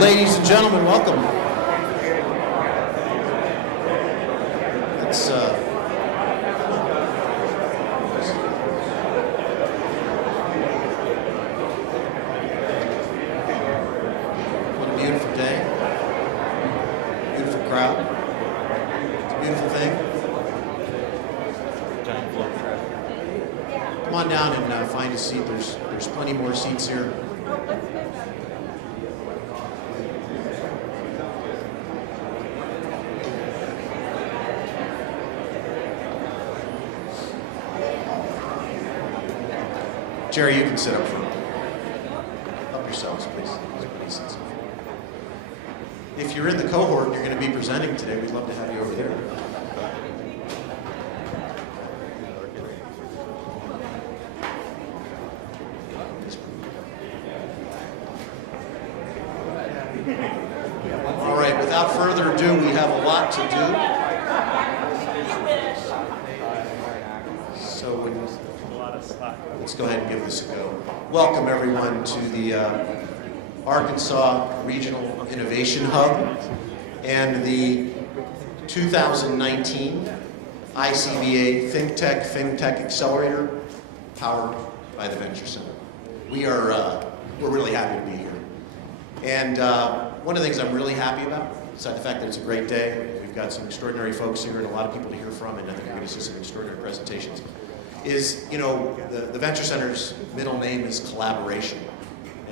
Ladies and gentlemen, welcome. It's what a beautiful day, beautiful crowd. It's a beautiful thing. Come on down and find a seat. There's plenty more seats here. Jerry, you can sit up front. Help yourselves, please. If you're in the cohort and you're going to be presenting today, we'd love to have you over there. All right, without further ado, we have a lot to do. So let's go ahead and give this a go. Welcome everyone to the Arkansas Regional Innovation Hub and the 2019 ICBA ThinkTech fintech Accelerator powered by the Venture Center. We're really happy to be here. And one of the things I'm really happy about, besides the fact that it's a great day, we've got some extraordinary folks here and a lot of people to hear from, and I think you're going to see some extraordinary presentations, is, you know, the Venture Center's middle name is collaboration.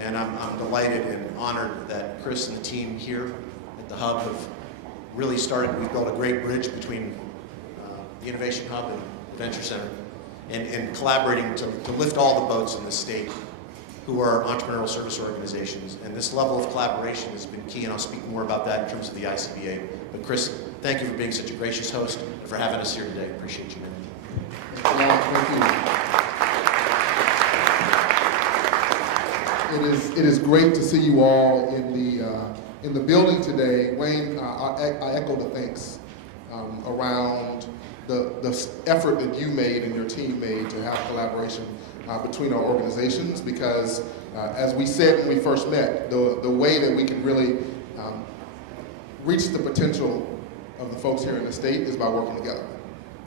And I'm delighted and honored that Chris and the team here at the Hub have really started. We've built a great bridge between the Innovation Hub and the Venture Center, and collaborating to lift all the boats in the state who are entrepreneurial service organizations. And this level of collaboration has been key, and I'll speak more about that in terms of the ICBA. But Chris, thank you for being such a gracious host and for having us here today. Appreciate you, man. Thank you. It is great to see you all in the building today. Wayne, I echo the thanks around the effort that you made and your team made to have collaboration between our organizations, because as we said when we first met, the way that we can really reach the potential of the folks here in the state is by working together.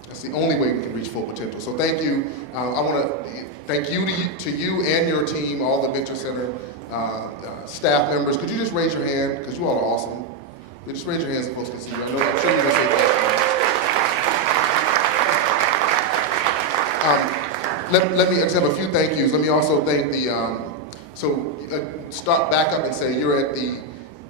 That's the only way we can reach full potential. So thank you. I want to thank you to you and your team, all the Venture Center staff members. Could you just raise your hand, because you all are awesome. Just raise your hands so folks can see you. I'm sure you're going to say that. Let me just have a few thank yous. Let me also thank the, start back up and say you're at the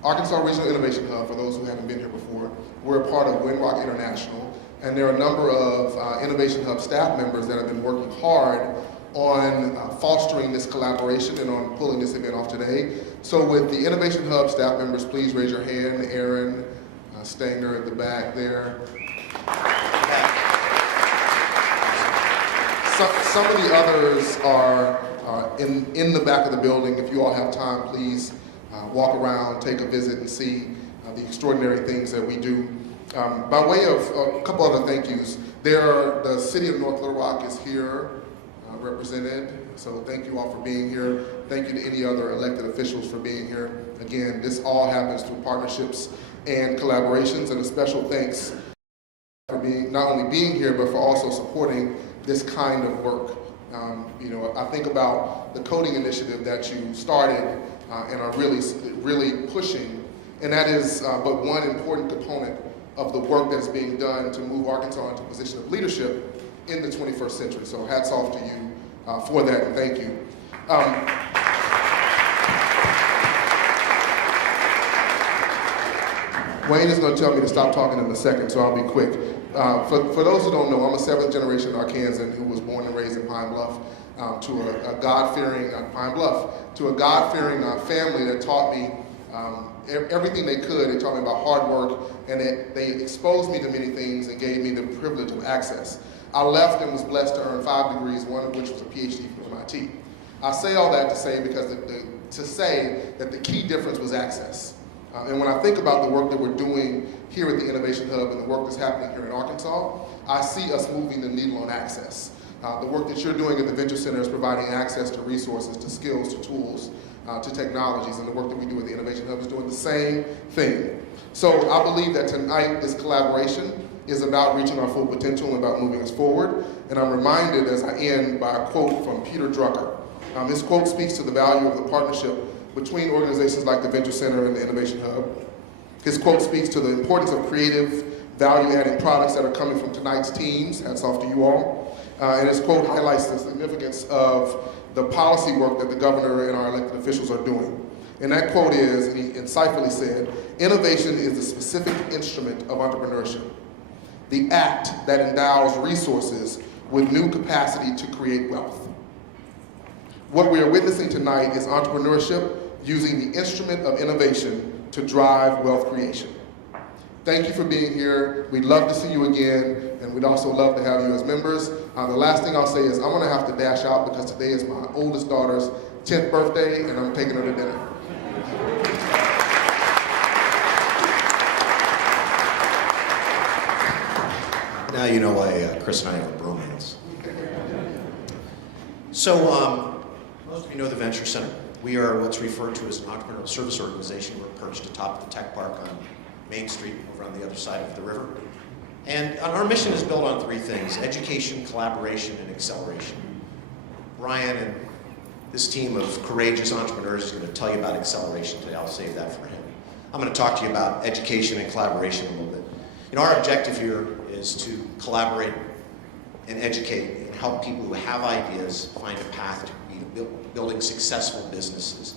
Arkansas Regional Innovation Hub, for those who haven't been here before. We're a part of Windrock International. And there are a number of Innovation Hub staff members that have been working hard on fostering this collaboration and on pulling this event off today. So with the Innovation Hub staff members, please raise your hand. Aaron, Stanger at the back there. Some of the others are in the back of the building. If you all have time, please walk around, take a visit, and see the extraordinary things that we do. By way of a couple other thank yous, the City of North Little Rock is here represented, so thank you all for being here. Thank you to any other elected officials for being here. Again, this all happens through partnerships and collaborations, and a special thanks for not only being here, but for also supporting this kind of work. You know, I think about the coding initiative that you started and are really pushing, and that is but one important component of the work that's being done to move Arkansas into a position of leadership in the 21st century. So hats off to you for that, and thank you. Wayne is going to tell me to stop talking in a second, so I'll be quick. For those who don't know, I'm a 7th generation Arkansan who was born and raised in Pine Bluff, to a God-fearing, Pine Bluff, to a God-fearing family that taught me everything they could. They taught me about hard work, and they exposed me to many things and gave me the privilege of access. I left and was blessed to earn 5 degrees, one of which was a PhD from MIT. I say all that to say because to say that the key difference was access. And when I think about the work that we're doing here at the Innovation Hub and the work that's happening here in Arkansas, I see us moving the needle on access. The work that you're doing at the Venture Center is providing access to resources, to skills, to tools. to technologies, and the work that we do at the Innovation Hub is doing the same thing. So I believe that tonight, this collaboration is about reaching our full potential and about moving us forward. And I'm reminded as I end by a quote from Peter Drucker. This quote speaks to the value of the partnership between organizations like the Venture Center and the Innovation Hub. His quote speaks to the importance of creative, value-adding products that are coming from tonight's teams. Hats off to you all. And his quote highlights the significance of the policy work that the governor and our elected officials are doing. And that quote is, and he insightfully said, "Innovation is the specific instrument of entrepreneurship, the act that endows resources with new capacity to create wealth." What we are witnessing tonight is entrepreneurship using the instrument of innovation to drive wealth creation. Thank you for being here. We'd love to see you again, and we'd also love to have you as members. The last thing I'll say is I'm gonna have to dash out because today is my oldest daughter's 10th birthday, and I'm taking her to dinner. Now you know why Chris and I have a bromance. So, most of you know the Venture Center. We are what's referred to as an entrepreneurial service organization. We're perched atop the Tech Park on Main Street over on the other side of the river. And our mission is built on three things: education, collaboration, and acceleration. Brian and this team of courageous entrepreneurs is going to tell you about acceleration today. I'll save that for him. I'm going to talk to you about education and collaboration a little bit. You know, our objective here is to collaborate and educate and help people who have ideas find a path to building successful businesses.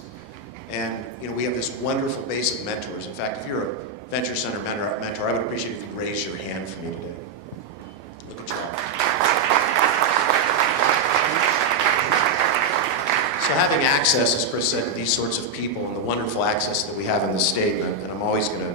And you know, we have this wonderful base of mentors. In fact, if you're a Venture Center mentor, I would appreciate if you raise your hand for me today. Look at you all. So having access, as Chris said, to these sorts of people and the wonderful access that we have in this state, and I'm always going to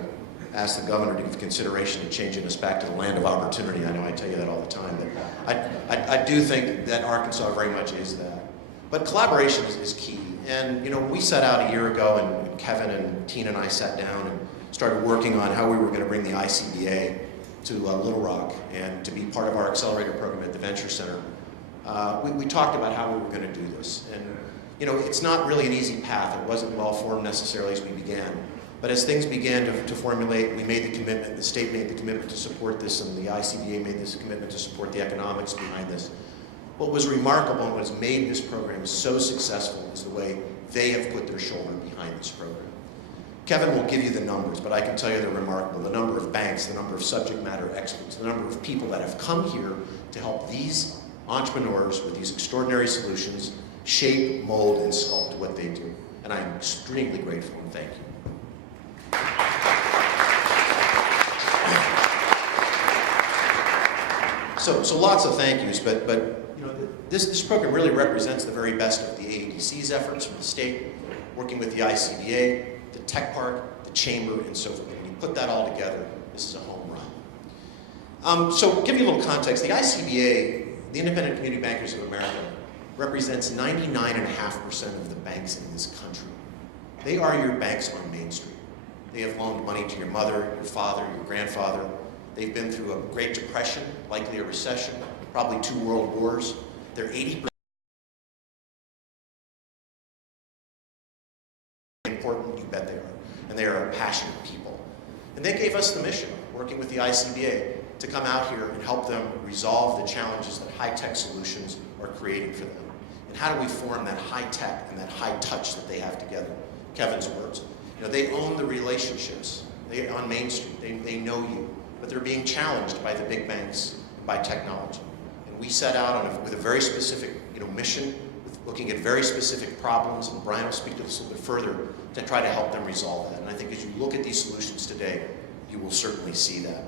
ask the governor to give consideration to changing us back to the land of opportunity. I know I tell you that all the time, but I do think that Arkansas very much is that. But collaboration is key. And you know, we set out a year ago, and Kevin and Tina and I sat down and started working on how we were going to bring the ICBA to Little Rock and to be part of our accelerator program at the Venture Center. We talked about how we were going to do this. And you know, it's not really an easy path. It wasn't well formed necessarily as we began. But as things began to formulate, we made the commitment, the state made the commitment to support this, and the ICBA made this commitment to support the economics behind this. What was remarkable and what has made this program so successful is the way they have put their shoulder behind this program. Kevin will give you the numbers, but I can tell you they're remarkable. The number of banks, the number of subject matter experts, the number of people that have come here to help these entrepreneurs with these extraordinary solutions shape, mold, and sculpt what they do. And I'm extremely grateful and thank you. So lots of thank yous, but you know, this program really represents the very best of the AEDC's efforts from the state, working with the ICBA, the Tech Park, the Chamber, and so forth. When you put that all together, this is a home run. So to give you a little context, the ICBA, the Independent Community Bankers of America, represents 99.5% of the banks in this country. They are your banks on Main Street. They have loaned money to your mother, your father, your grandfather. They've been through a Great Depression, likely a recession, probably 2 world wars. They're 80% important, you bet they are. And they are passionate people. And they gave us the mission, working with the ICBA, to come out here and help them resolve the challenges that high-tech solutions are creating for them. And how do we form that high-tech and that high-touch that they have together? Kevin's words. You know, they own the relationships on Main Street. They know you. But they're being challenged by the big banks, by technology. And we set out with a very specific mission, with looking at very specific problems, and Brian will speak to this a little bit further, to try to help them resolve that. And I think as you look at these solutions today, you will certainly see that.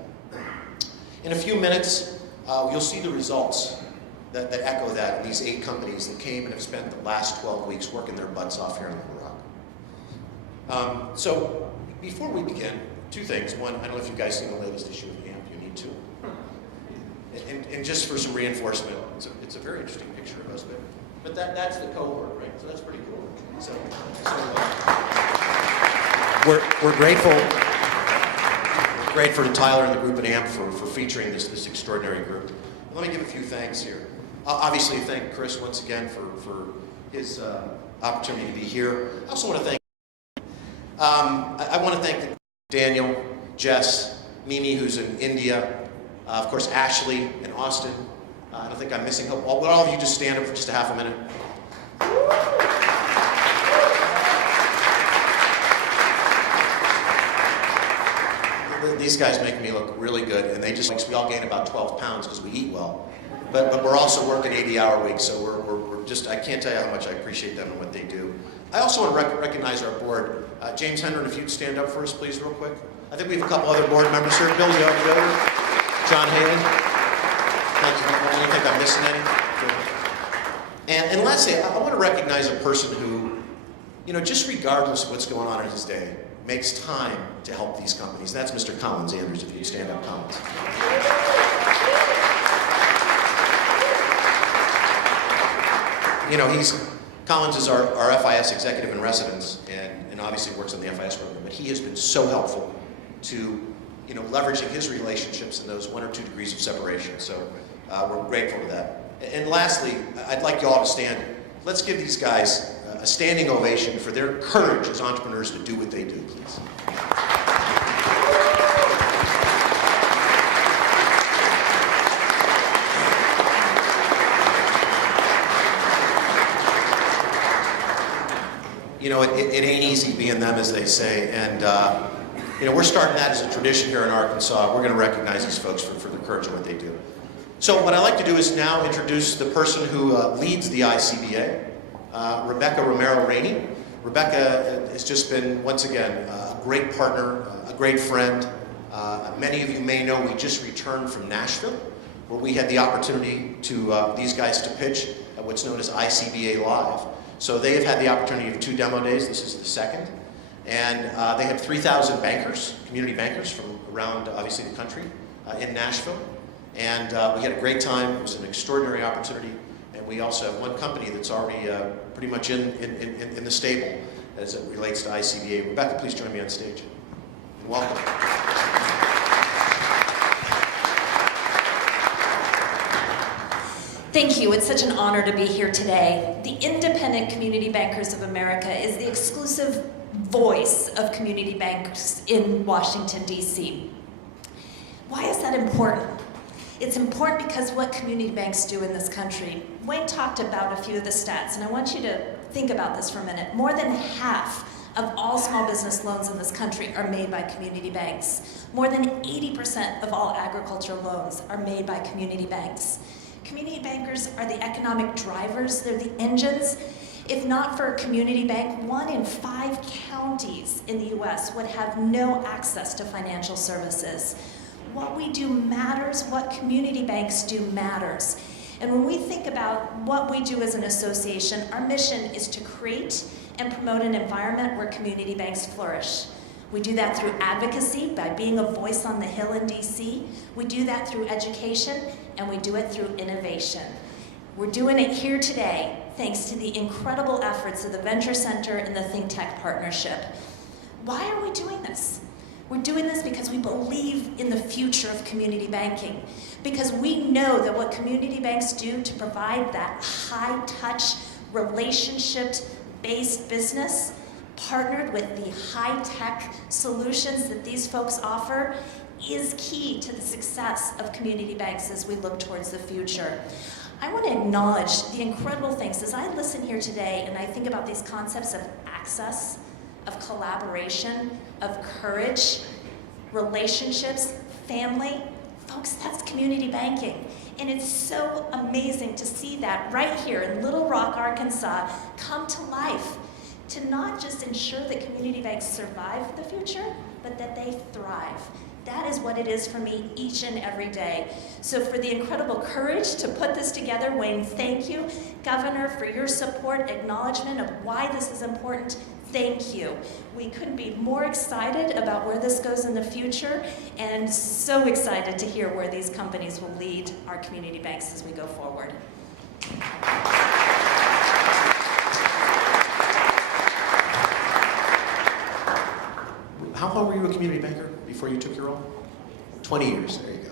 In a few minutes, you'll see the results that echo that in these 8 companies that came and have spent the last 12 weeks working their butts off here in Little Rock. So before we begin, 2 things. One, I don't know if you guys seen the latest issue of AMP, you need to. And just for some reinforcement, it's a very interesting picture of us, but that's the cohort, right? So that's pretty cool. So we're grateful. We're grateful to Tyler and the group at AMP for featuring this extraordinary group. Let me give a few thanks here. Obviously, thank Chris once again for his opportunity to be here. I also want to thank, I want to thank Daniel, Jess, Mimi, who's in India, of course Ashley in Austin. I don't think I'm missing hope. Will all of you just stand up for just a half a minute? These guys make me look really good, and they just, we all gain about 12 pounds because we eat well. But we're also working 80-hour weeks, so we're just, I can't tell you how much I appreciate them and what they do. I also want to recognize our board. James Hendren, if you'd stand up for us, please, real quick. I think we have a couple other board members here. Bill Yoder, John Haley. Thank you. I don't think I'm missing any. And lastly, I want to recognize a person who, you know, just regardless of what's going on in his day, makes time to help these companies. That's Mr. Collins Anders, if you stand up, Collins. You know, Collins is our FIS executive in residence, and obviously works on the FIS program, but he has been so helpful to, you know, leveraging his relationships in those 1 or 2 degrees of separation. So we're grateful for that. And lastly, I'd like you all to stand. Let's give these guys a standing ovation for their courage as entrepreneurs to do what they do, please. You know, it ain't easy being them, as they say, and you know, we're starting that as a tradition here in Arkansas. We're going to recognize these folks for their courage and what they do. So what I'd like to do is now introduce the person who leads the ICBA, Rebecca Romero-Rainey. Rebecca has just been, once again, a great partner, a great friend. Many of you may know we just returned from Nashville, where we had the opportunity to, these guys to pitch at what's known as ICBA Live. So they have had the opportunity of 2 demo days. This is the second. And they have 3,000 bankers, community bankers from around, obviously, the country in Nashville. And we had a great time. It was an extraordinary opportunity. And we also have one company that's already pretty much in the stable as it relates to ICBA. Rebecca, please join me on stage. And welcome. Thank you. It's such an honor to be here today. The Independent Community Bankers of America is the exclusive voice of community banks in Washington, D.C. Why is that important? It's important because what community banks do in this country. Wayne talked about a few of the stats, and I want you to think about this for a minute. More than half of all small business loans in this country are made by community banks. More than 80% of all agricultural loans are made by community banks. Community bankers are the economic drivers, they're the engines. If not for a community bank, 1 in 5 counties in the US would have no access to financial services. What we do matters, what community banks do matters. And when we think about what we do as an association, our mission is to create and promote an environment where community banks flourish. We do that through advocacy, by being a voice on the Hill in DC. We do that through education, and we do it through innovation. We're doing it here today, thanks to the incredible efforts of the Venture Center and the ThinkTech partnership. Why are we doing this? We're doing this because we believe in the future of community banking, because we know that what community banks do to provide that high-touch, relationship-based business, partnered with the high-tech solutions that these folks offer, is key to the success of community banks as we look towards the future. I want to acknowledge the incredible things. As I listen here today and I think about these concepts of access, of collaboration, of courage, relationships, family, folks, that's community banking. And it's so amazing to see that right here in Little Rock, Arkansas, come to life, to not just ensure that community banks survive the future, but that they thrive. That is what it is for me each and every day. So for the incredible courage to put this together, Wayne, thank you. Governor, for your support, acknowledgement of why this is important, thank you. We couldn't be more excited about where this goes in the future, and so excited to hear where these companies will lead our community banks as we go forward. How long were you a community banker before you took your role? 20 years, there you go.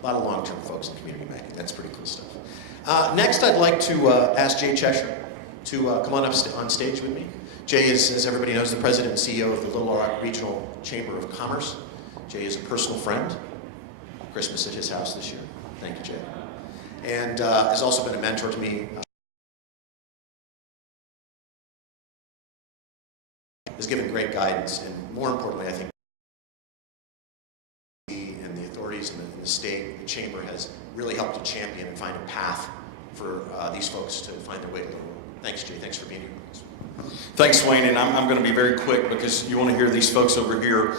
A lot of long-term folks in community banking. That's pretty cool stuff. Next, I'd like to ask Jay Cheshire to come on up on stage with me. Jay is, as everybody knows, the president and CEO of the Little Rock Regional Chamber of Commerce. Jay is a personal friend. Christmas at his house this year. Thank you, Jay. And has also been a mentor to me. Has given great guidance, and more importantly, I think and the authorities in the state, the chamber has really helped to champion and find a path for these folks to find their way to the world. Thanks, Jay. Thanks for being here. Thanks, Wayne, and I'm going to be very quick because you want to hear these folks over here.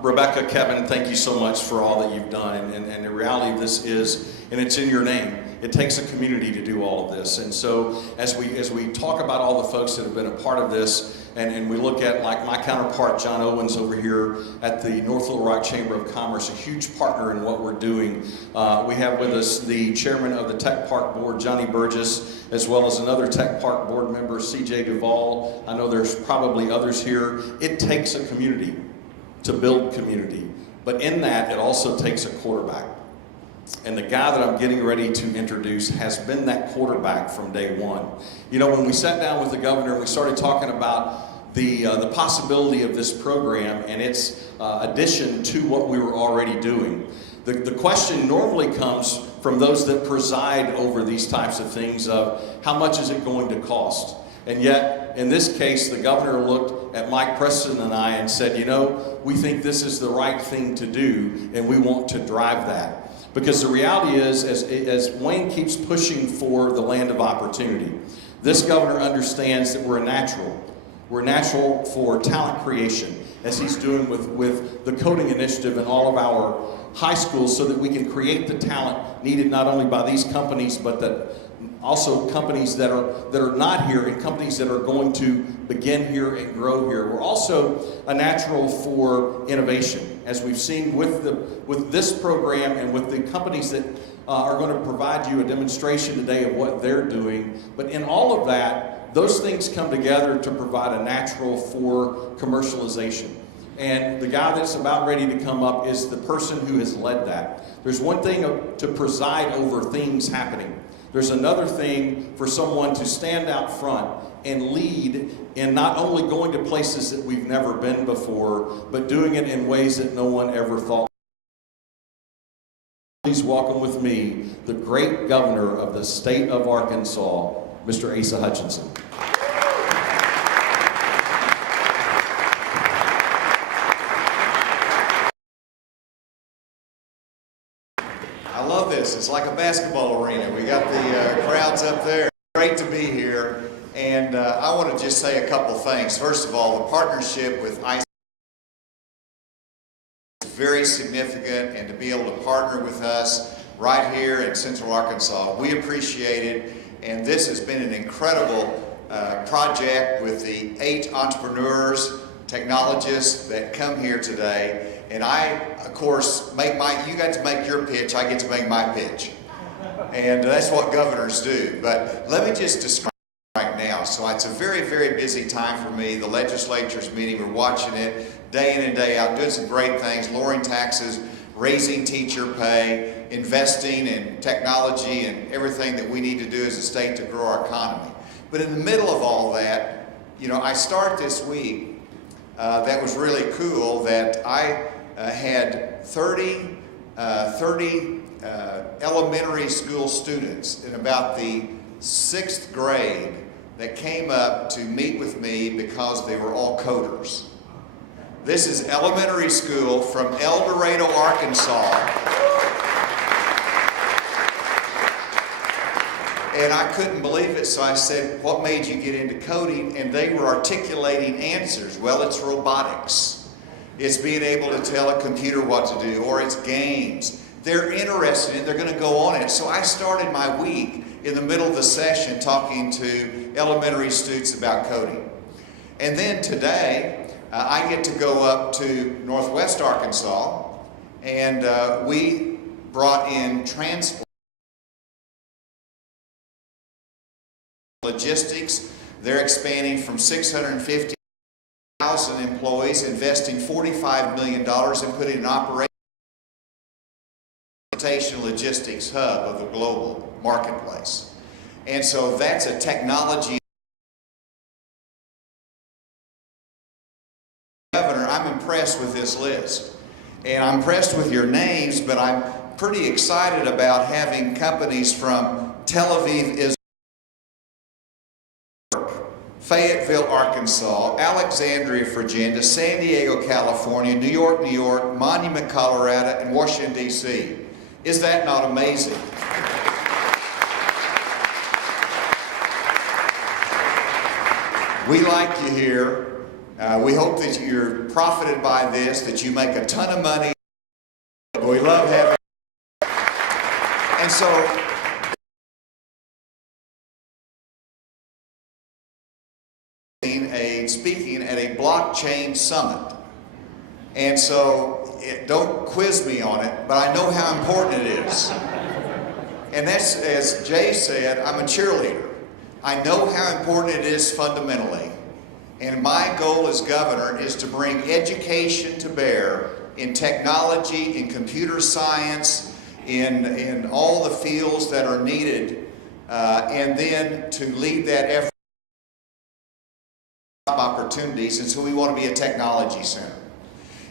Rebecca, Kevin, thank you so much for all that you've done, and the reality of this is, and it's in your name, it takes a community to do all of this. And so as we talk about all the folks that have been a part of this, and we look at, like my counterpart, John Owens over here at the North Little Rock Chamber of Commerce, a huge partner in what we're doing. We have with us the chairman of the Tech Park Board, Johnny Burgess, as well as another Tech Park Board member, CJ Duvall. I know there's probably others here. It takes a community to build community, but in that, it also takes a quarterback. And the guy that I'm getting ready to introduce has been that quarterback from day one. You know, when we sat down with the governor and we started talking about the possibility of this program and its addition to what we were already doing, the question normally comes from those that preside over these types of things of how much is it going to cost? And yet, in this case, the governor looked at Mike Preston and I and said, you know, we think this is the right thing to do and we want to drive that. Because the reality is, as Wayne keeps pushing for the land of opportunity, this governor understands that we're a natural. We're natural for talent creation, as he's doing with the coding initiative in all of our high schools, so that we can create the talent needed not only by these companies, but that also companies that are not here and companies that are going to begin here and grow here. We're also a natural for innovation, as we've seen with this program and with the companies that are going to provide you a demonstration today of what they're doing. But in all of that, those things come together to provide a natural for commercialization. And the guy that's about ready to come up is the person who has led that. There's one thing to preside over things happening. There's another thing for someone to stand out front and lead in not only going to places that we've never been before, but doing it in ways that no one ever thought. Please welcome with me the great governor of the state of Arkansas, Mr. Asa Hutchinson. I love this. It's like a basketball arena. We got the crowds up there. Great to be here. And I want to just say a couple things. First of all, the partnership with ICBA is very significant, and to be able to partner with us right here in Central Arkansas, we appreciate it. And this has been an incredible project with the 8 entrepreneurs, technologists that come here today. And I, of course, you got to make your pitch, I get to make my pitch. And that's what governors do. But let me just describe right now. So it's a very, very busy time for me. The legislature's meeting, we're watching it day in and day out, doing some great things, lowering taxes, raising teacher pay, investing in technology and everything that we need to do as a state to grow our economy. But in the middle of all that, you know, I start this week, that was really cool, that I had 30 elementary school students in about the 6th grade that came up to meet with me because they were all coders. This is elementary school from El Dorado, Arkansas. And I couldn't believe it, so I said, what made you get into coding? And they were articulating answers. Well, it's robotics. It's being able to tell a computer what to do, or it's games. They're interested in it, they're going to go on it. So I started my week in the middle of the session talking to elementary students about coding. And then today, I get to go up to Northwest Arkansas, and we brought in transport. Logistics, they're expanding from 650,000 employees, investing $45 million and putting an operation logistics hub of the global marketplace. And so that's a technology Governor, I'm impressed with this list. And I'm impressed with your names, but I'm pretty excited about having companies from Tel Aviv, Israel, Fayetteville, Arkansas, Alexandria, Virginia, San Diego, California, New York, New York, Monument, Colorado, and Washington, D.C. Is that not amazing? We like you here. We hope that you're profited by this, that you make a ton of money. We love having you. And so, speaking at a blockchain summit. And so, don't quiz me on it, but I know how important it is. And that's, as Jay said, I'm a cheerleader. I know how important it is fundamentally. And my goal as governor is to bring education to bear in technology, in computer science, in all the fields that are needed, and then to lead that effort opportunities. And so we want to be a technology center.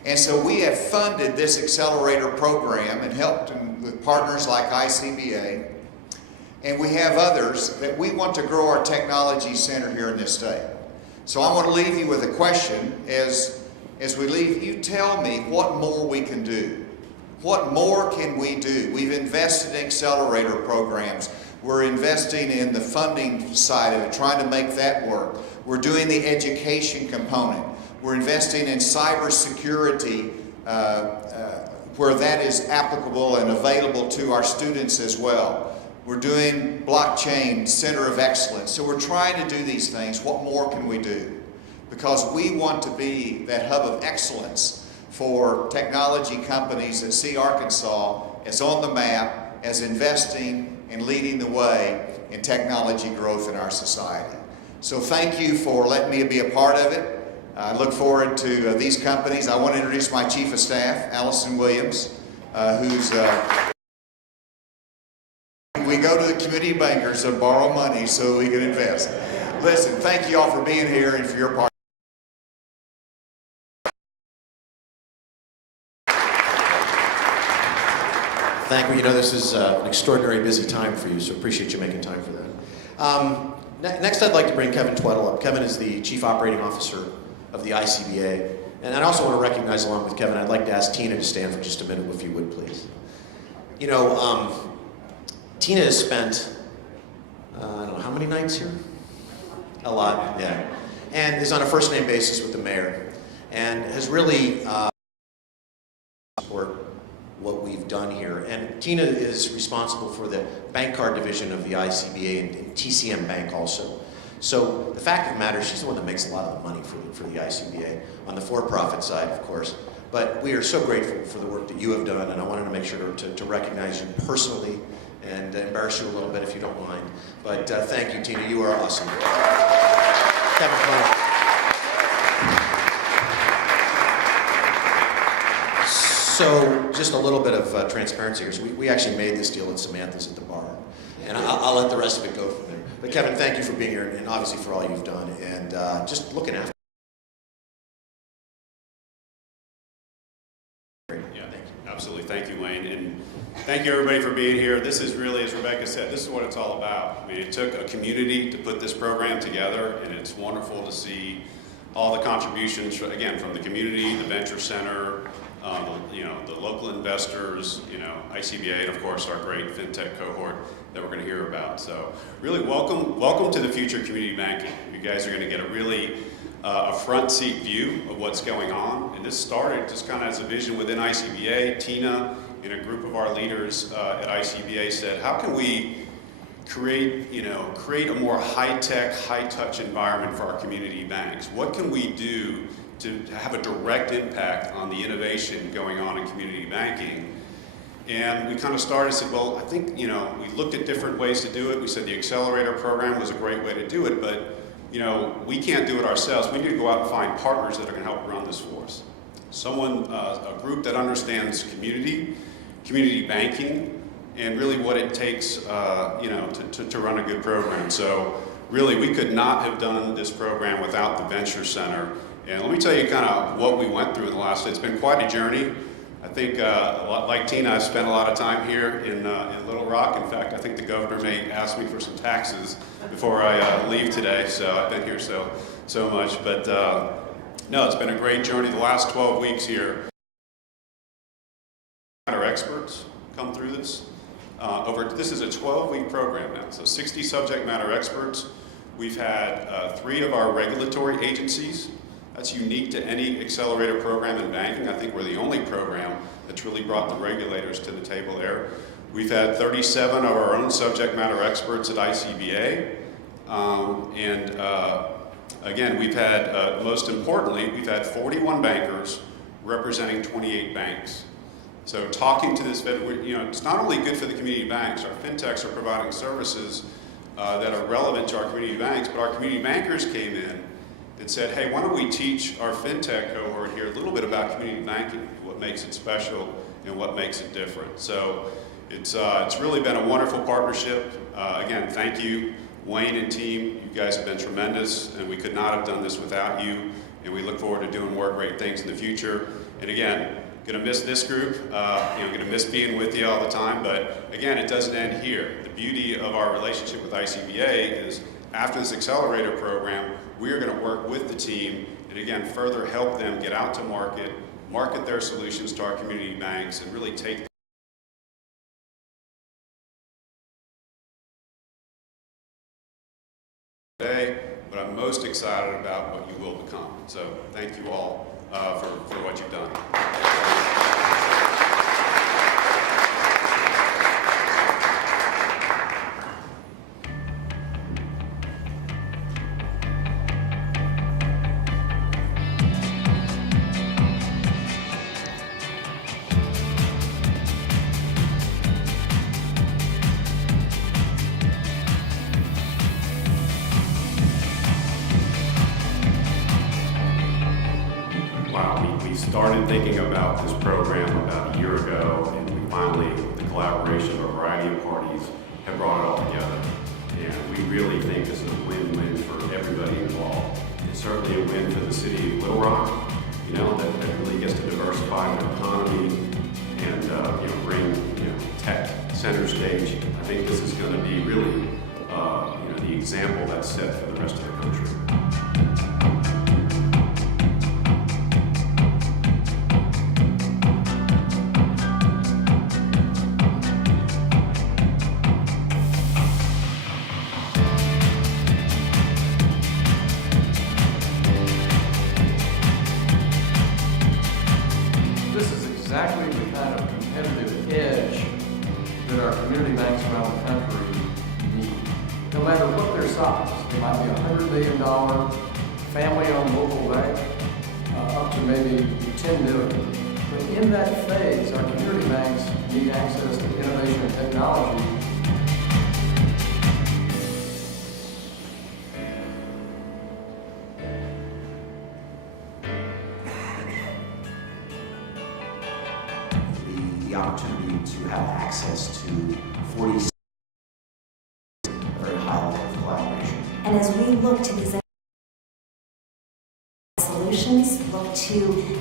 And so we have funded this accelerator program and helped with partners like ICBA. And we have others that we want to grow our technology center here in this state. So I want to leave you with a question as we leave. You tell me what more we can do. What more can we do? We've invested in accelerator programs. We're investing in the funding side of it, trying to make that work. We're doing the education component. We're investing in cybersecurity where that is applicable and available to our students as well. We're doing blockchain center of excellence. So we're trying to do these things. What more can we do? Because we want to be that hub of excellence for technology companies that see Arkansas as on the map, as investing and leading the way in technology growth in our society. So thank you for letting me be a part of it. I look forward to these companies. I want to introduce my Chief of Staff, Allison Williams, who's we go to the community bankers to borrow money so we can invest. Listen, thank you all for being here and for your part. Thank you. You know, this is an extraordinarily busy time for you, so appreciate you making time for that. Next, I'd like to bring Kevin Tweddle up. Kevin is the Chief Operating Officer of the ICBA. And I also want to recognize, along with Kevin, I'd like to ask Tina to stand for just a minute, if you would, please. You know, Tina has spent, I don't know, how many nights here? A lot, yeah. And is on a first-name basis with the mayor. And has really support what we've done here. And Tina is responsible for the bank card division of the ICBA and TCM Bank also. So the fact of the matter is she's the one that makes a lot of the money for the ICBA, on the for-profit side, of course. But we are so grateful for the work that you have done, and I wanted to make sure to recognize you personally and embarrass you a little bit if you don't mind. But thank you, Tina. You are awesome. Kevin, come on. So just a little bit of transparency here. So we actually made this deal at Samantha's at the bar. And I'll let the rest of it go from there. But Kevin, thank you for being here and obviously for all you've done and just looking after. Yeah, thank you. Absolutely. Thank you, Wayne. And thank you, everybody, for being here. This is really, as Rebecca said, this is what it's all about. I mean, it took a community to put this program together, and it's wonderful to see all the contributions, again, from the community, the Venture Center, the local investors, ICBA, and of course our great fintech cohort that we're going to hear about. So really welcome to the future of community banking. You guys are going to get a really a front seat view of what's going on. And this started just kind of as a vision within ICBA. Tina and a group of our leaders at ICBA said, how can we create a more high-tech, high-touch environment for our community banks? What can we do to have a direct impact on the innovation going on in community banking? And we kind of started, said, well, I think, we looked at different ways to do it. We said the accelerator program was a great way to do it, but, we can't do it ourselves. We need to go out and find partners that are going to help run this for us. A group that understands community banking, and really what it takes, to run a good program. So really, we could not have done this program without the Venture Center And let me tell you kind of what we went through in the last, it's been quite a journey. I think, like Tina, I've spent a lot of time here in Little Rock. In fact, I think the governor may ask me for some taxes before I leave today, so I've been here so much. But no, it's been a great journey the last 12 weeks here. Our experts come through this. This is a 12-week program now, so 60 subject matter experts. We've had 3 of our regulatory agencies. That's unique to any accelerator program in banking. I think we're the only program that's really brought the regulators to the table there. We've had 37 of our own subject matter experts at ICBA. Again, we've had, most importantly, we've had 41 bankers representing 28 banks. So talking to this, it's not only good for the community banks. Our fintechs are providing services that are relevant to our community banks, but our community bankers came in and said, hey, why don't we teach our fintech cohort here a little bit about community banking, what makes it special and what makes it different. So it's really been a wonderful partnership. Again, thank you, Wayne and team. You guys have been tremendous, and we could not have done this without you, and we look forward to doing more great things in the future. And again, gonna miss this group, gonna miss being with you all the time, but again, it doesn't end here. The beauty of our relationship with ICBA is after this accelerator program, we are gonna work with the team and again, further help them get out to market their solutions to our community banks and really take today, but I'm most excited about what you will become. So thank you all for what you've done. We started thinking about this program about a year ago, and we finally, with the collaboration of a variety of parties, have brought it all together. And we really think this is a win-win for everybody involved. It's certainly a win for the city of Little Rock, that really gets to diversify their economy and bring tech center stage. I think this is going to be really the example that's set for the rest of the country. Exactly the kind of competitive edge that our community banks around the country need. No matter what their size, they might be a $100 million family-owned local bank, up to maybe $10 million. But in that phase, our community banks need access to innovation and technology. The opportunity to have access to 40 very high level of collaboration. And as we look to these solutions, look to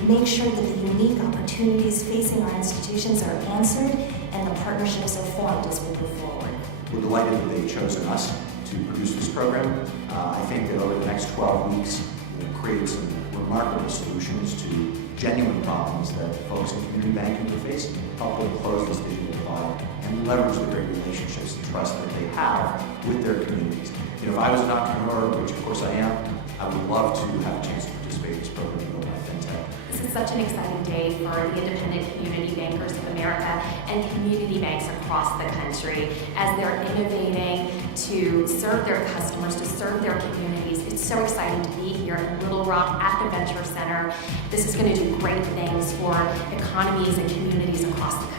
make sure that the unique opportunities facing our institutions are answered and the partnerships are formed as we move forward. We're delighted that they've chosen us to produce this program. I think that over the next 12 weeks, we'll create some remarkable solutions to genuine problems that folks in community banking are facing, help them close this digital divide, and leverage the great relationships and trust that they have with their communities. If I was an entrepreneur, which of course I am, I would love to have a chance to participate in this program and build my fintech. This is such an exciting day for the independent community bankers of America and community banks across the country as they're innovating to serve their customers, to serve their communities. It's so exciting to be here in Little Rock at the Venture Center. This is going to do great things for economies and communities across the country.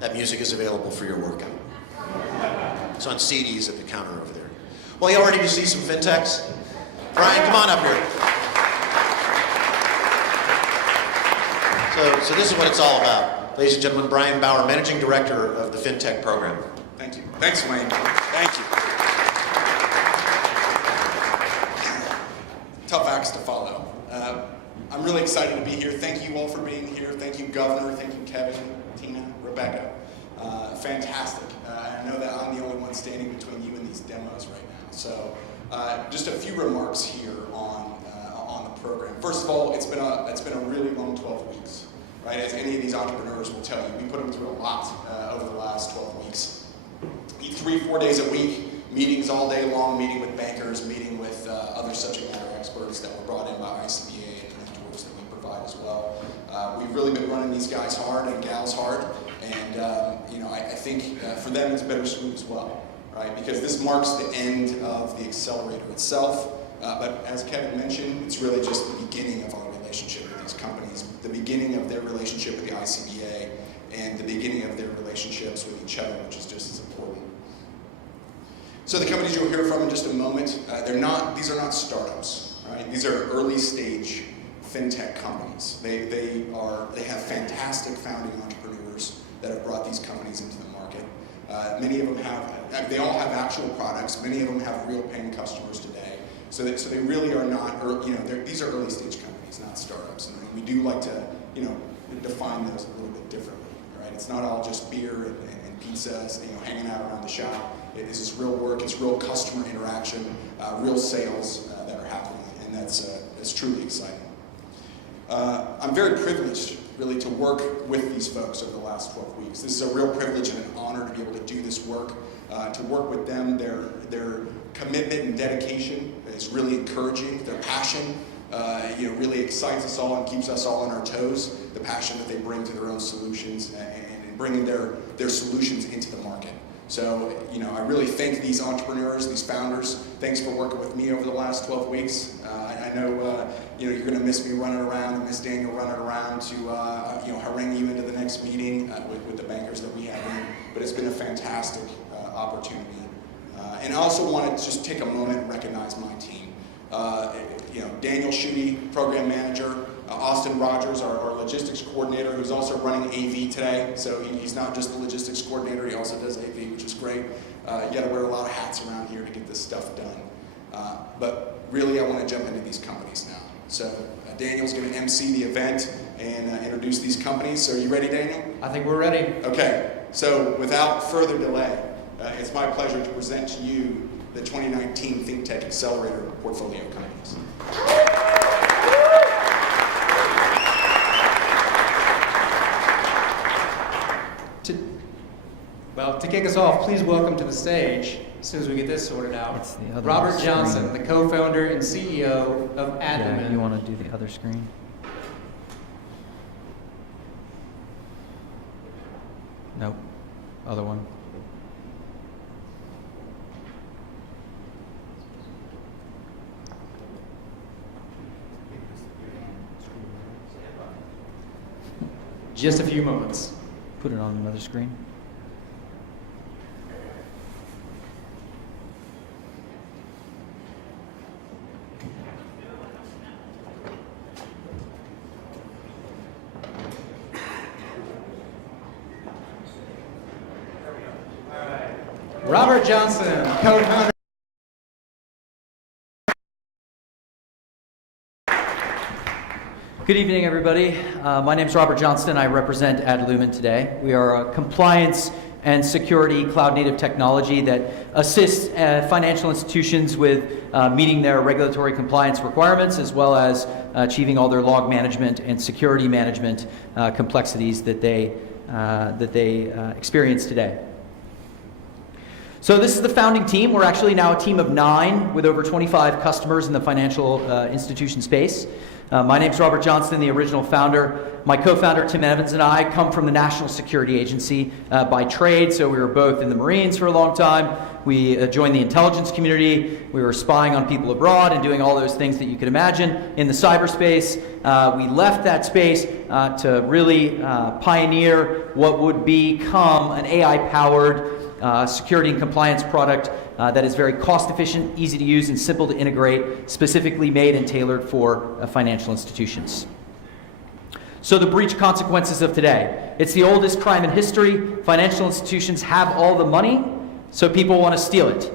That music is available for your workout. It's on CDs at the counter over there. Well, y'all ready to see some fintechs? Brian, come on up here. So this is what it's all about. Ladies and gentlemen, Brian Bauer, Managing Director of the FinTech program. Thank you. Thanks, Wayne. Thank you. Tough acts to follow. I'm really excited to be here. Thank you all for being here. Thank you, Governor. Thank you, Kevin, Tina, Rebecca. Fantastic. I know that I'm the only one standing between you and these demos right now. So just a few remarks here on the program. First of all, it's been a really long 12 weeks, right? As any of these entrepreneurs will tell you, we put them through a lot over the last 12 weeks. 3-4 days a week, meetings all day long, meeting with bankers, meeting with other subject matter experts that were brought in by ICBA and mentors that we provide as well. We've really been running these guys hard and gals hard, and I think for them it's bittersweet as well, right? Because this marks the end of the accelerator itself, but as Kevin mentioned, it's really just the beginning of our relationship with these companies, the beginning of their relationship with the ICBA, and the beginning of their relationships with each other, which is just as important. So the companies you'll hear from in just a moment, these are not startups, right? These are early stage fintech companies. They have fantastic founding entrepreneurs that have brought these companies into the market. Many of them they all have actual products. Many of them have real paying customers today. So they really are not, these are early stage companies, not startups. And we do like to, define those a little bit differently, right? It's not all just beer and pizzas, hanging out around the shop. This is real work, it's real customer interaction, real sales that are happening, and that's truly exciting. I'm very privileged, really, to work with these folks over the last 12 weeks. This is a real privilege and an honor to be able to do this work, to work with them. Their commitment and dedication is really encouraging. Their passion, really excites us all and keeps us all on our toes. The passion that they bring to their own solutions and bringing their solutions into the market. So, I really thank these entrepreneurs, these founders. Thanks for working with me over the last 12 weeks. I know, you're going to miss me running around and miss Daniel running around to, harangue you into the next meeting with the bankers that we have in. But it's been a fantastic opportunity. And I also want to just take a moment and recognize my team. Daniel Schutte, Program Manager, Austin Rogers, our logistics coordinator, who's also running AV today. So he's not just the logistics coordinator, he also does AV, which is great. You got to wear a lot of hats around here to get this stuff done. But really, I want to jump into these companies now. So Daniel's going to MC the event and introduce these companies. So are you ready, Daniel? I think we're ready. Okay. So without further delay, it's my pleasure to present to you the 2019 ThinkTech Accelerator portfolio companies. To kick us off, please welcome to the stage, as soon as we get this sorted out, Robert Johnson, the co-founder and CEO of Lumen. Yeah, you want to do the other screen? Nope. Other one. Just a few moments. Put it on another screen. Robert Johnson, co-founder. Good evening, everybody. My name is Robert Johnston. I represent Lumen today. We are a compliance and security cloud-native technology that assists financial institutions with meeting their regulatory compliance requirements, as well as achieving all their log management and security management complexities that they experience today. So this is the founding team. We're actually now a team of 9 with over 25 customers in the financial institution space. My name's Robert Johnston, the original founder. My co-founder, Tim Evans, and I come from the National Security Agency by trade, so we were both in the Marines for a long time. We joined the intelligence community. We were spying on people abroad and doing all those things that you could imagine in the cyberspace. We left that space to really pioneer what would become an AI-powered security and compliance product that is very cost efficient, easy to use, and simple to integrate, specifically made and tailored for financial institutions. So the breach consequences of today. It's the oldest crime in history. Financial institutions have all the money, so people want to steal it.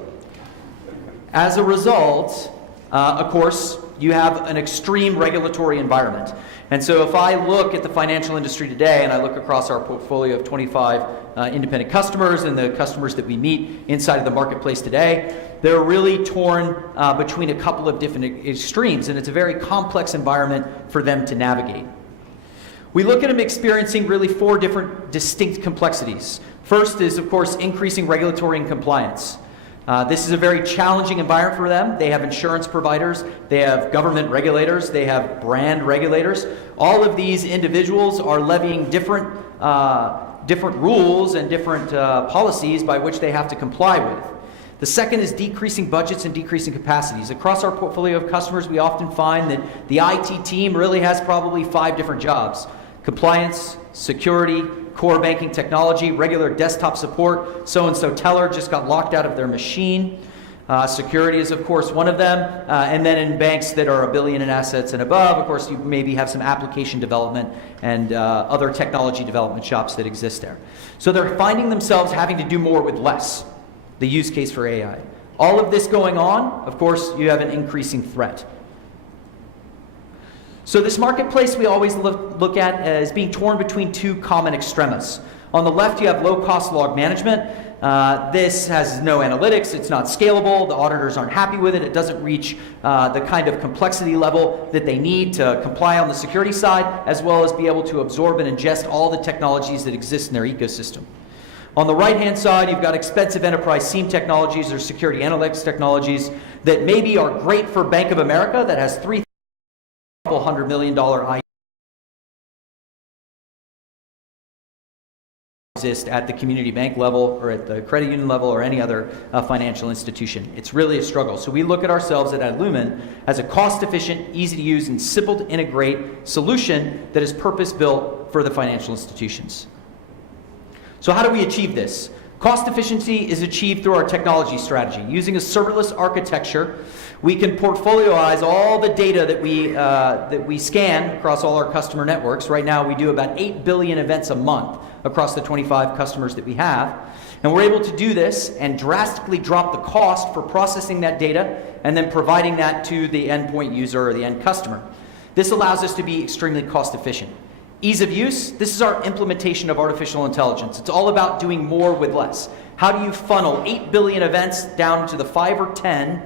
As a result, of course, you have an extreme regulatory environment. And so if I look at the financial industry today and I look across our portfolio of 25 independent customers and the customers that we meet inside of the marketplace today, they're really torn between a couple of different extremes, and it's a very complex environment for them to navigate. We look at them experiencing really 4 different distinct complexities. First is, of course, increasing regulatory and compliance. This is a very challenging environment for them. They have insurance providers, they have government regulators, they have brand regulators. All of these individuals are levying different rules and different policies by which they have to comply with. The second is decreasing budgets and decreasing capacities. Across our portfolio of customers, we often find that the IT team really has probably 5 different jobs: compliance, security, core banking technology, regular desktop support. So-and-so teller just got locked out of their machine. Security is, of course, one of them. And then in banks that are $1 billion in assets and above, of course, you maybe have some application development and other technology development shops that exist there. So they're finding themselves having to do more with less, the use case for AI. All of this going on, of course, you have an increasing threat. So this marketplace we always look at as being torn between 2 common extremes. On the left, you have low-cost log management. This has no analytics. It's not scalable. The auditors aren't happy with it. It doesn't reach the kind of complexity level that they need to comply on the security side, as well as be able to absorb and ingest all the technologies that exist in their ecosystem. On the right-hand side, you've got expensive enterprise SIEM technologies or security analytics technologies that maybe are great for Bank of America that has $300 million exist at the community bank level or at the credit union level or any other financial institution. It's really a struggle. So we look at ourselves at Lumen as a cost-efficient, easy-to-use, and simple to integrate solution that is purpose-built for the financial institutions. So how do we achieve this? Cost efficiency is achieved through our technology strategy. Using a serverless architecture, we can portfolioize all the data that we scan across all our customer networks. Right now, we do about 8 billion events a month across the 25 customers that we have. And we're able to do this and drastically drop the cost for processing that data and then providing that to the endpoint user or the end customer. This allows us to be extremely cost efficient. Ease of use, this is our implementation of artificial intelligence. It's all about doing more with less. How do you funnel 8 billion events down to the 5 or 10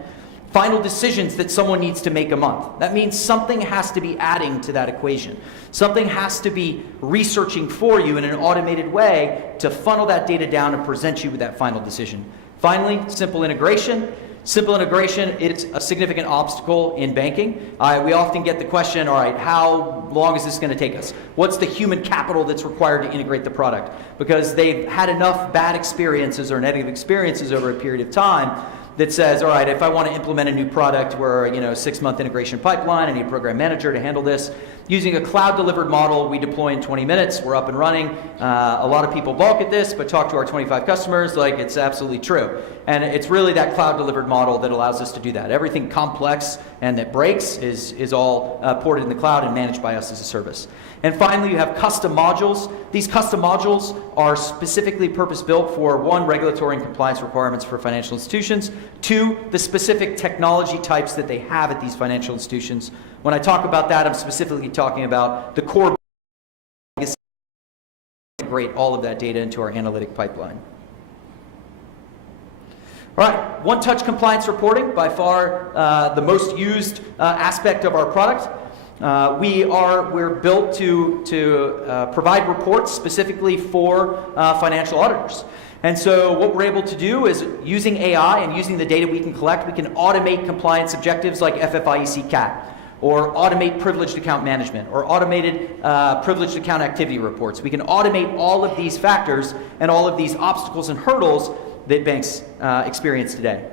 final decisions that someone needs to make a month? That means something has to be adding to that equation. Something has to be researching for you in an automated way to funnel that data down and present you with that final decision. Finally, simple integration. Simple integration is a significant obstacle in banking. We often get the question, all right, how long is this going to take us? What's the human capital that's required to integrate the product? Because they've had enough bad experiences or negative experiences over a period of time that says, all right, if I want to implement a new product, we're a 6-month integration pipeline, I need a program manager to handle this. Using a cloud-delivered model, we deploy in 20 minutes, we're up and running. A lot of people balk at this, but talk to our 25 customers, like it's absolutely true. And it's really that cloud-delivered model that allows us to do that. Everything complex and that breaks is all ported in the cloud and managed by us as a service. And finally, you have custom modules. These custom modules are specifically purpose-built for 1, regulatory and compliance requirements for financial institutions, 2, the specific technology types that they have at these financial institutions. When I talk about that, I'm specifically talking about the core integrate all of that data into our analytic pipeline. All right, one-touch compliance reporting, by far the most used aspect of our product. We're built to provide reports specifically for financial auditors. And so what we're able to do is, using AI and using the data we can collect, we can automate compliance objectives like FFIEC CAT, or automate privileged account management, or automated privileged account activity reports. We can automate all of these factors and all of these obstacles and hurdles that banks experience today.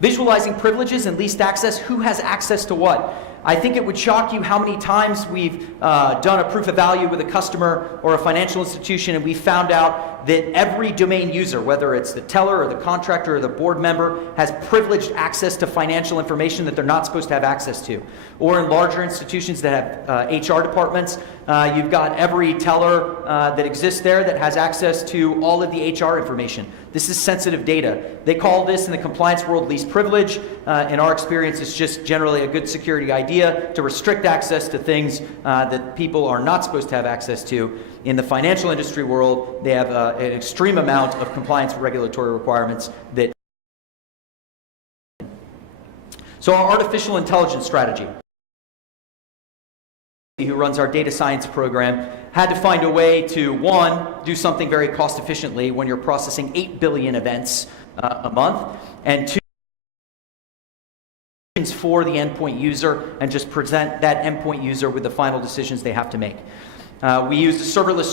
Visualizing privileges and least access, who has access to what? I think it would shock you how many times we've done a proof of value with a customer or a financial institution, and we found out that every domain user, whether it's the teller or the contractor or the board member, has privileged access to financial information that they're not supposed to have access to. Or in larger institutions that have HR departments, You've got every teller that exists there that has access to all of the HR information. This is sensitive data. They call this in the compliance world least privilege. In our experience, it's just generally a good security idea to restrict access to things that people are not supposed to have access to. In the financial industry world, they have an extreme amount of compliance regulatory requirements that. So our artificial intelligence strategy, who runs our data science program, had to find a way to, one, do something very cost efficiently when you're processing 8 billion events a month, and two, for the endpoint user and just present that endpoint user with the final decisions they have to make. We used a serverless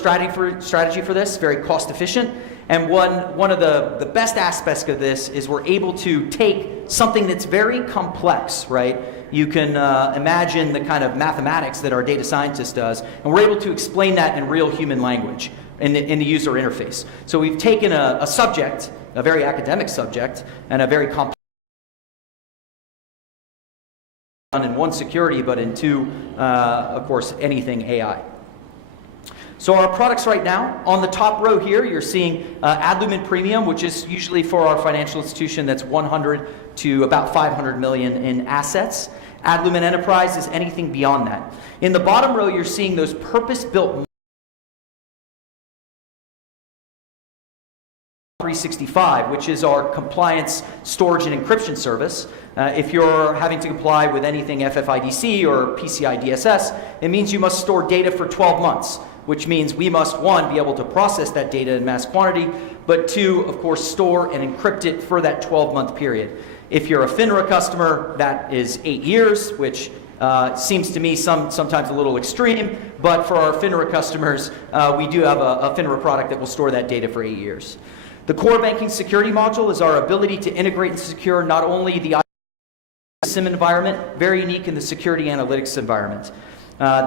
strategy for this, very cost efficient. And one of the best aspects of this is we're able to take something that's very complex, right? You can imagine the kind of mathematics that our data scientist does, and we're able to explain that in real human language in the user interface. So we've taken a subject, a very academic subject, and a very complex in one security, but in two, of course, anything AI. So our products right now, on the top row here, you're seeing Lumen Premium, which is usually for our financial institution that's 100 to about 500 million in assets. Lumen Enterprise is anything beyond that. In the bottom row, you're seeing those purpose-built 365, which is our compliance, storage, and encryption service. If you're having to comply with anything FFIDC or PCI DSS, it means you must store data for 12 months, which means we must, one, be able to process that data in mass quantity, but two, of course, store and encrypt it for that 12-month period. If you're a FINRA customer, that is 8 years, which seems to me sometimes a little extreme, but for our FINRA customers, we do have a FINRA product that will store that data for 8 years. The core banking security module is our ability to integrate and secure not only the SIM environment, very unique in the security analytics environment.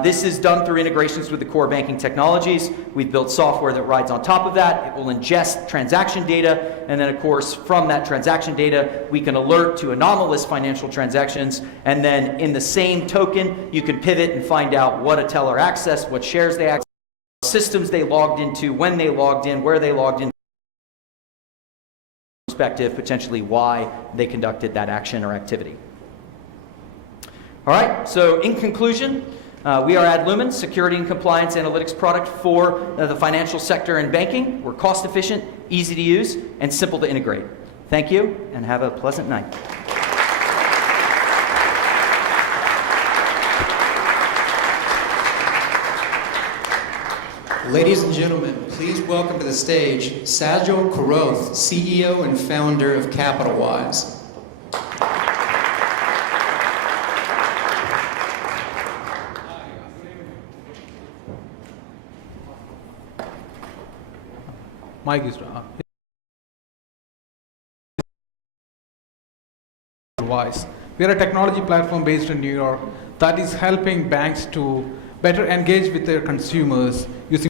This is done through integrations with the core banking technologies. We've built software that rides on top of that. It will ingest transaction data, and then of course from that transaction data we can alert to anomalous financial transactions, and then in the same token you can pivot and find out what a teller accessed, what shares they accessed, systems they logged into, when they logged in, where they logged in, perspective, potentially why they conducted that action or activity. All right, so in conclusion, we are Lumen, security and compliance analytics product for the financial sector and banking. We're cost efficient, easy to use, and simple to integrate. Thank you, and have a pleasant night. Ladies and gentlemen, please welcome to the stage SouSou Karoth, CEO and founder of CapitalWise. Mike is Wise. We are a technology platform based in New York that is helping banks to better engage with their consumers using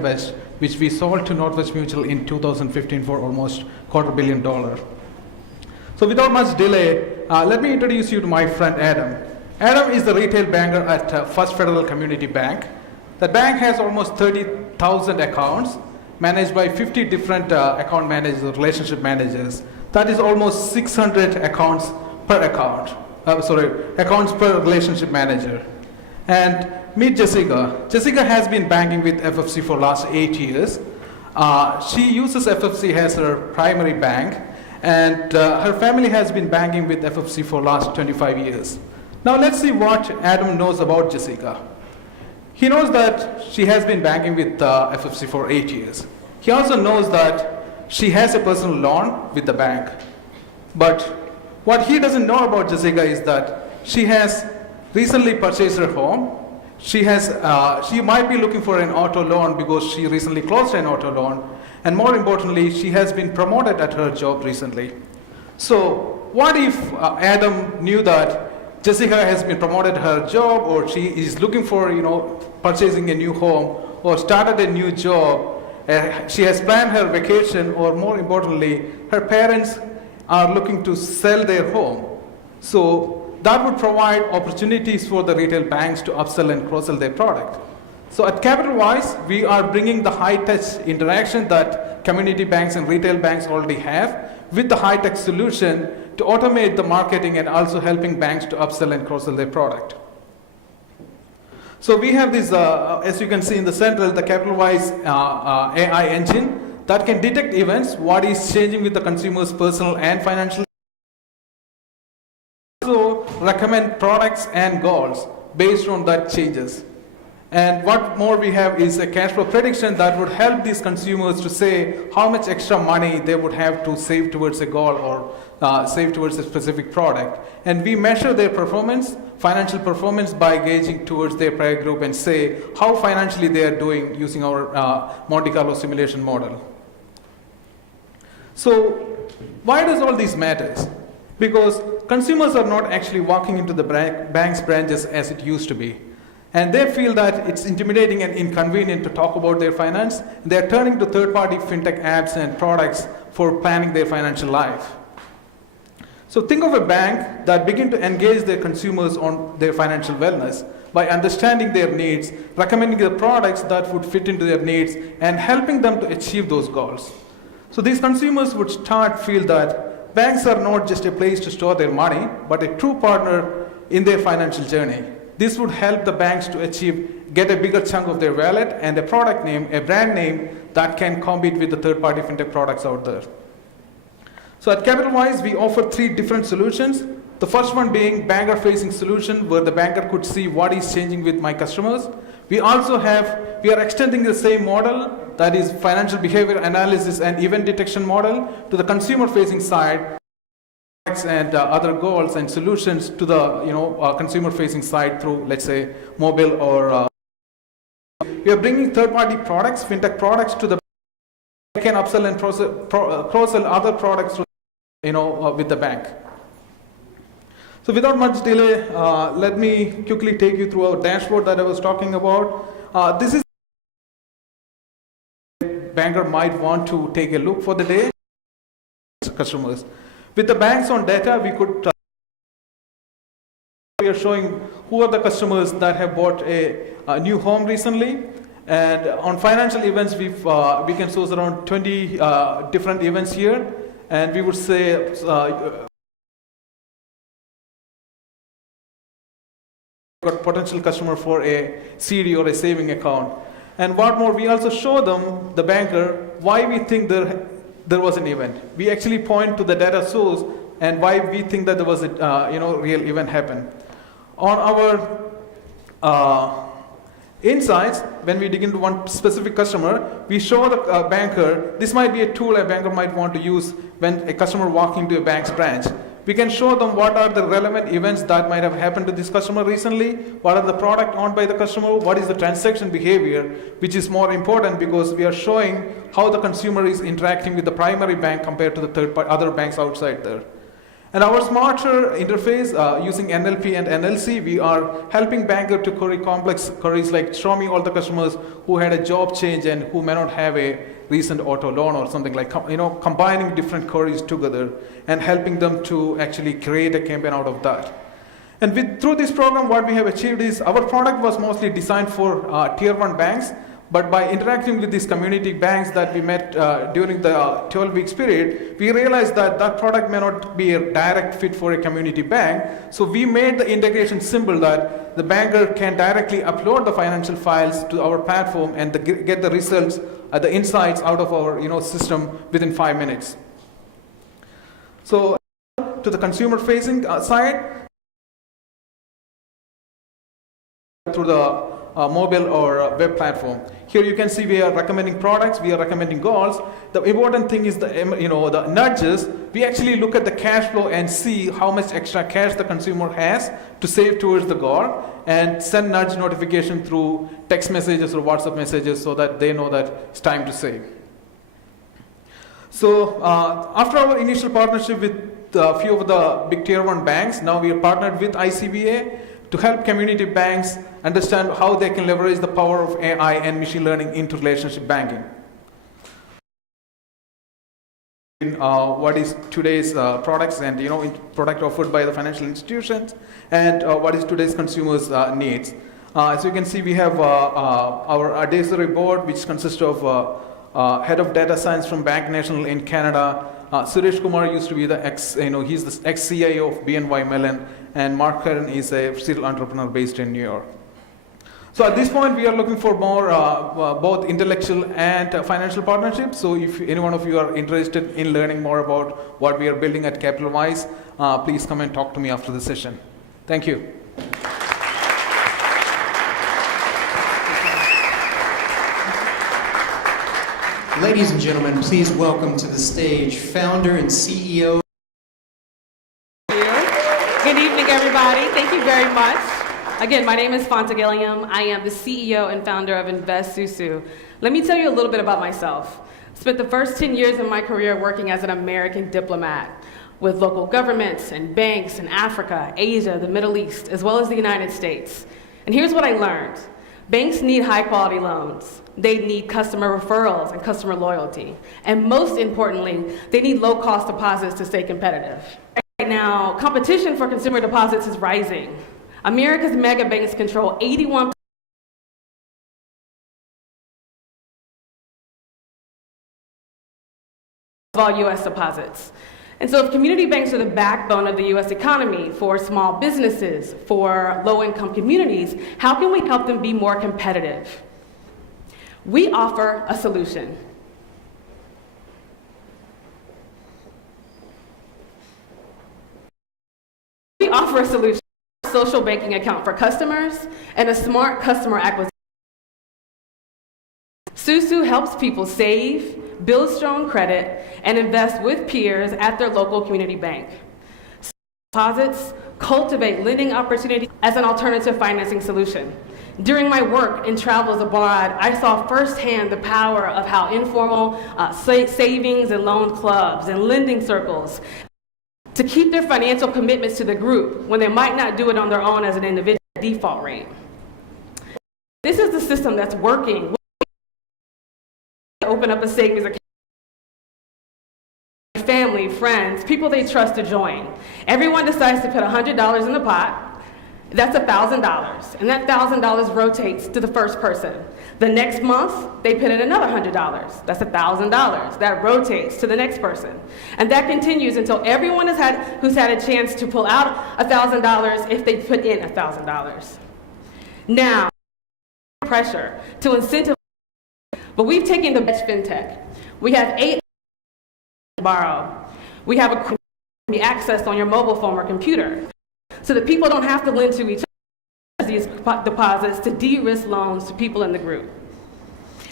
West, which we sold to Northwest Mutual in 2015 for almost $250 million. So without much delay, let me introduce you to my friend Adam. Adam is the retail banker at First Federal Community Bank. The bank has almost 30,000 accounts managed by 50 different account managers, relationship managers. That is almost 600 accounts per account. Accounts per relationship manager. And meet Jessica. Jessica has been banking with FFC for last 8 years. She uses FFC as her primary bank, and her family has been banking with FFC for last 25 years. Now let's see what Adam knows about Jessica. He knows that she has been banking with FFC for 8 years. He also knows that she has a personal loan with the bank. But what he doesn't know about Jessica is that she has recently purchased her home. She might be looking for an auto loan because she recently closed an auto loan. And more importantly, she has been promoted at her job recently. So what if Adam knew that Jessica has been promoted her job, or she is looking for, purchasing a new home, or started a new job. She has planned her vacation, or more importantly, her parents are looking to sell their home. So that would provide opportunities for the retail banks to upsell and cross-sell their product. So at CapitalWise, we are bringing the high-touch interaction that community banks and retail banks already have with the high-tech solution to automate the marketing and also helping banks to upsell and cross-sell their product. So we have this, as you can see in the central, the CapitalWise AI engine that can detect events, what is changing with the consumer's personal and financial. Also recommend products and goals based on that changes. And what more we have is a cash flow prediction that would help these consumers to say how much extra money they would have to save towards a goal or save towards a specific product. And we measure their performance, financial performance, by gauging towards their prior group and say how financially they are doing using our Monte Carlo simulation model. So why does all this matters? Because consumers are not actually walking into the bank's branches as it used to be. And they feel that it's intimidating and inconvenient to talk about their finance. They're turning to third-party fintech apps and products for planning their financial life. So think of a bank that begin to engage their consumers on their financial wellness by understanding their needs, recommending the products that would fit into their needs, and helping them to achieve those goals. So these consumers would start to feel that banks are not just a place to store their money, but a true partner in their financial journey. This would help the banks to get a bigger chunk of their wallet and a product name, a brand name that can compete with the third-party fintech products out there. So at CapitalWise, we offer 3 different solutions. The first one being banker-facing solution, where the banker could see what is changing with my customers. We are extending the same model, that is financial behavior analysis and event detection model, to the consumer-facing side, and other goals and solutions to the consumer-facing side through, let's say, mobile or. We are bringing third-party products, fintech products, to the bank can upsell and cross-sell other products, with the bank. So without much delay, let me quickly take you through our dashboard that I was talking about. This is banker might want to take a look for the day. Customers. With the banks on data, we are showing who are the customers that have bought a new home recently. And on financial events, we can source around 20 different events here. And we would say got potential customer for a CD or a saving account. And what more, we also show them, the banker, why we think there was an event. We actually point to the data source and why we think that there was a real event happen. On our insights, when we dig into one specific customer, we show the banker, this might be a tool a banker might want to use when a customer walking to a bank's branch. We can show them what are the relevant events that might have happened to this customer recently, what are the product owned by the customer, what is the transaction behavior, which is more important because we are showing how the consumer is interacting with the primary bank compared to the other banks outside there. And our smarter interface using NLP and NLC, we are helping banker to query complex queries like show me all the customers who had a job change and who may not have a recent auto loan or something like, combining different queries together and helping them to actually create a campaign out of that. And through this program, what we have achieved is our product was mostly designed for tier 1 banks, but by interacting with these community banks that we met during the 12-week period, we realized that that product may not be a direct fit for a community bank. So we made the integration simple that the banker can directly upload the financial files to our platform and get the results, the insights out of our system within 5 minutes. So to the consumer-facing side, through the mobile or web platform. Here you can see we are recommending products, we are recommending goals. The important thing is the nudges. We actually look at the cash flow and see how much extra cash the consumer has to save towards the goal and send nudge notification through text messages or WhatsApp messages so that they know that it's time to save. So after our initial partnership with a few of the big tier 1 banks, now we are partnered with ICBA to help community banks understand how they can leverage the power of AI and machine learning into relationship banking. what is today's products and product offered by the financial institutions, and what is today's consumers' needs. As you can see, we have our advisory board, which consists of head of data science from Bank National in Canada. Suresh Kumar used to be he's the ex-CIO of BNY Mellon, and Mark Curran is a serial entrepreneur based in New York. So at this point, we are looking for more both intellectual and financial partnerships. So if any one of you are interested in learning more about what we are building at CapitalWise, please come and talk to me after the session. Thank you. Ladies and gentlemen, please welcome to the stage founder and CEO. Good evening, everybody. Thank you very much. Again, my name is Fonta Gilliam. I am the CEO and founder of Invest SouSou. Let me tell you a little bit about myself. I spent the first 10 years of my career working as an American diplomat with local governments and banks in Africa, Asia, the Middle East, as well as the United States. And here's what I learned. Banks need high-quality loans. They need customer referrals and customer loyalty. And most importantly, they need low-cost deposits to stay competitive. Right now, competition for consumer deposits is rising. America's mega banks control 81% of all U.S. deposits. And so if community banks are the backbone of the U.S. economy for small businesses, for low-income communities, how can we help them be more competitive? We offer a solution. We offer a solution. Social banking account for customers and a smart customer acquisition. SouSou helps people save, build strong credit, and invest with peers at their local community bank. Deposits cultivate lending opportunities as an alternative financing solution. During my work in travels abroad, I saw firsthand the power of how informal savings and loan clubs and lending circles to keep their financial commitments to the group when they might not do it on their own as an individual default rate. This is the system that's working. Open up a savings account. Family, friends, people they trust to join. Everyone decides to put $100 in the pot. That's $1,000, and that $1,000 rotates to the first person. The next month, they put in another $100. That's $1,000. That rotates to the next person. And that continues until everyone who's had a chance to pull out $1,000 if they put in $1,000. Now, pressure to incentivize, but we've taken the best fintech. We have 8 borrow. We have a be accessed on your mobile phone or computer, so that people don't have to lend to each other these deposits to de-risk loans to people in the group.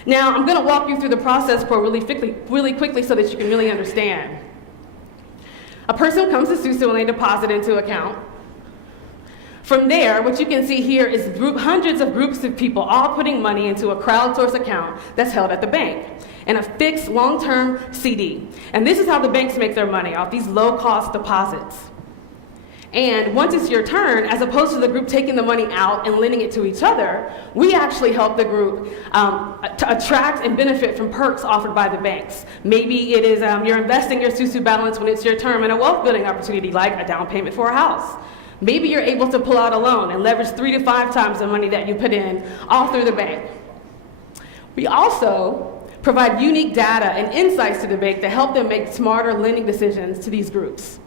Now, I'm going to walk you through the process really quickly so that you can really understand. A person comes to SouSou and they deposit into an account. From there, what you can see here is hundreds of groups of people all putting money into a crowdsourced account that's held at the bank and a fixed long-term CD. And this is how the banks make their money, off these low-cost deposits. And once it's your turn, as opposed to the group taking the money out and lending it to each other, we actually help the group to attract and benefit from perks offered by the banks. Maybe it is you're investing your SouSou balance when it's your turn in a wealth building opportunity, like a down payment for a house. Maybe you're able to pull out a loan and leverage 3 to 5 times the money that you put in, all through the bank. We also provide unique data and insights to the bank to help them make smarter lending decisions to these groups.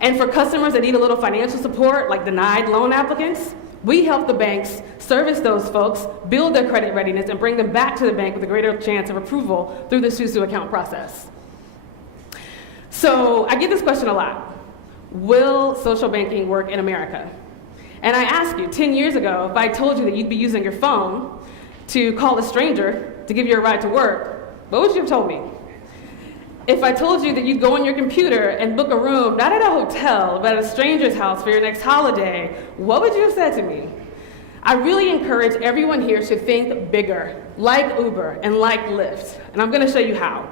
And for customers that need a little financial support, like denied loan applicants, we help the banks service those folks, build their credit readiness, and bring them back to the bank with a greater chance of approval through the SouSou account process. So I get this question a lot. Will social banking work in America? And I ask you, 10 years ago, if I told you that you'd be using your phone to call a stranger to give you a ride to work, what would you have told me? If I told you that you'd go on your computer and book a room, not at a hotel, but at a stranger's house for your next holiday, what would you have said to me? I really encourage everyone here to think bigger, like Uber and like Lyft. And I'm going to show you how.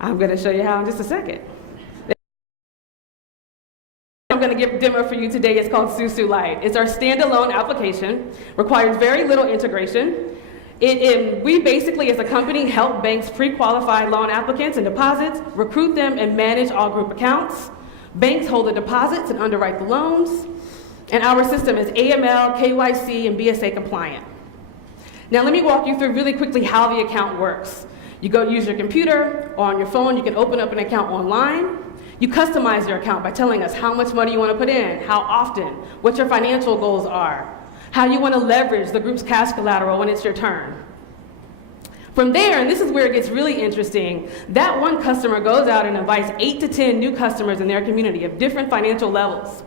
I'm going to show you how in just a second. I'm going going to demo for you today is called SouSou Lite. It's our standalone application, requires very little integration. We basically, as a company, help banks pre-qualify loan applicants and deposits, recruit them, and manage all group accounts. Banks hold the deposits and underwrite the loans. And our system is AML, KYC, and BSA compliant. Now let me walk you through really quickly how the account works. You go use your computer or on your phone, you can open up an account online. You customize your account by telling us how much money you want to put in, how often, what your financial goals are, how you want to leverage the group's cash collateral when it's your turn. From there, and this is where it gets really interesting, that one customer goes out and invites 8 to 10 new customers in their community of different financial levels.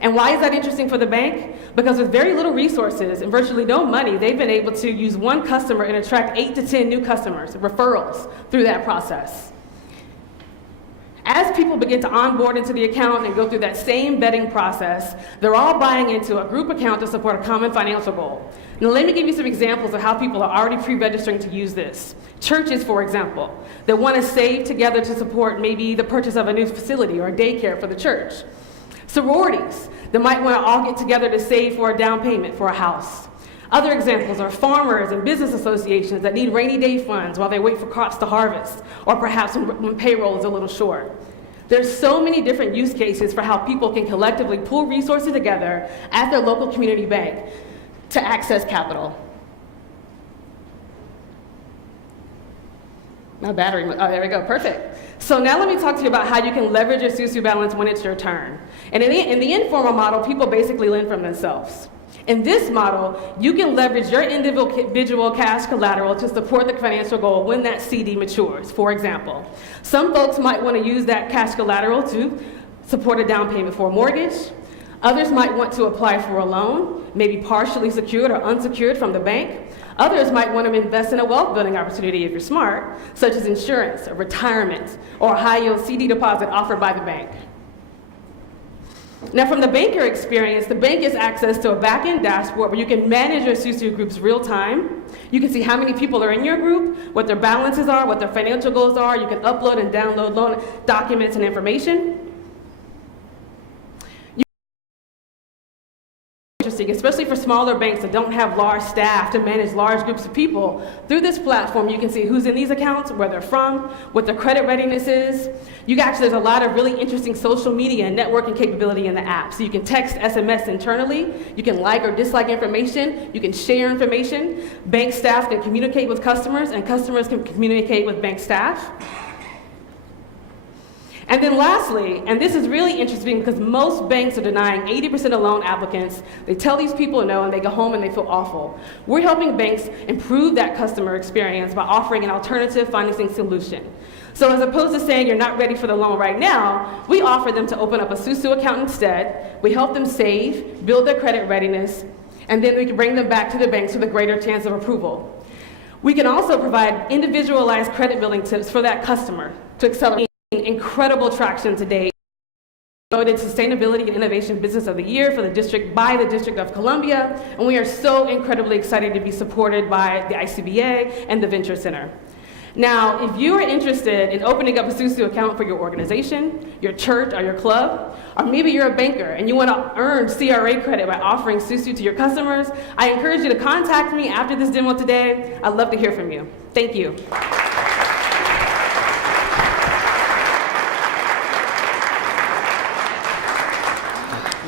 And why is that interesting for the bank? Because with very little resources and virtually no money, they've been able to use one customer and attract 8 to 10 new customers, referrals, through that process. As people begin to onboard into the account and go through that same vetting process, they're all buying into a group account to support a common financial goal. Now let me give you some examples of how people are already pre-registering to use this. Churches, for example, that want to save together to support maybe the purchase of a new facility or a daycare for the church. Sororities that might want to all get together to save for a down payment for a house. Other examples are farmers and business associations that need rainy day funds while they wait for crops to harvest, or perhaps when payroll is a little short. There's so many different use cases for how people can collectively pool resources together at their local community bank to access capital. My battery, oh, there we go, perfect. So now let me talk to you about how you can leverage your SouSou balance when it's your turn. And in the informal model, people basically lend from themselves. In this model, you can leverage your individual cash collateral to support the financial goal when that CD matures. For example, some folks might want to use that cash collateral to support a down payment for a mortgage. Others might want to apply for a loan, maybe partially secured or unsecured from the bank. Others might want to invest in a wealth building opportunity if you're smart, such as insurance, or retirement, or a high-yield CD deposit offered by the bank. Now, from the banker experience, the bank has access to a back-end dashboard where you can manage your SouSou groups real time. You can see how many people are in your group, what their balances are, what their financial goals are. You can upload and download loan documents and information. Interesting, especially for smaller banks that don't have large staff to manage large groups of people. Through this platform, you can see who's in these accounts, where they're from, what their credit readiness is. There's a lot of really interesting social media and networking capability in the app. So you can text, SMS internally, you can like or dislike information, you can share information. Bank staff can communicate with customers, and customers can communicate with bank staff. And then lastly, and this is really interesting because most banks are denying 80% of loan applicants. They tell these people no and they go home and they feel awful. We're helping banks improve that customer experience by offering an alternative financing solution. So as opposed to saying you're not ready for the loan right now, we offer them to open up a SouSou account instead. We help them save, build their credit readiness, and then we can bring them back to the banks with a greater chance of approval. We can also provide individualized credit building tips for that customer to accelerate. Incredible traction today. Voted Sustainability and Innovation Business of the Year for the District by the District of Columbia, and we are so incredibly excited to be supported by the ICBA and the Venture Center. Now, if you are interested in opening up a SouSou account for your organization, your church, or your club, or maybe you're a banker and you want to earn CRA credit by offering SouSou to your customers, I encourage you to contact me after this demo today. I'd love to hear from you. Thank you.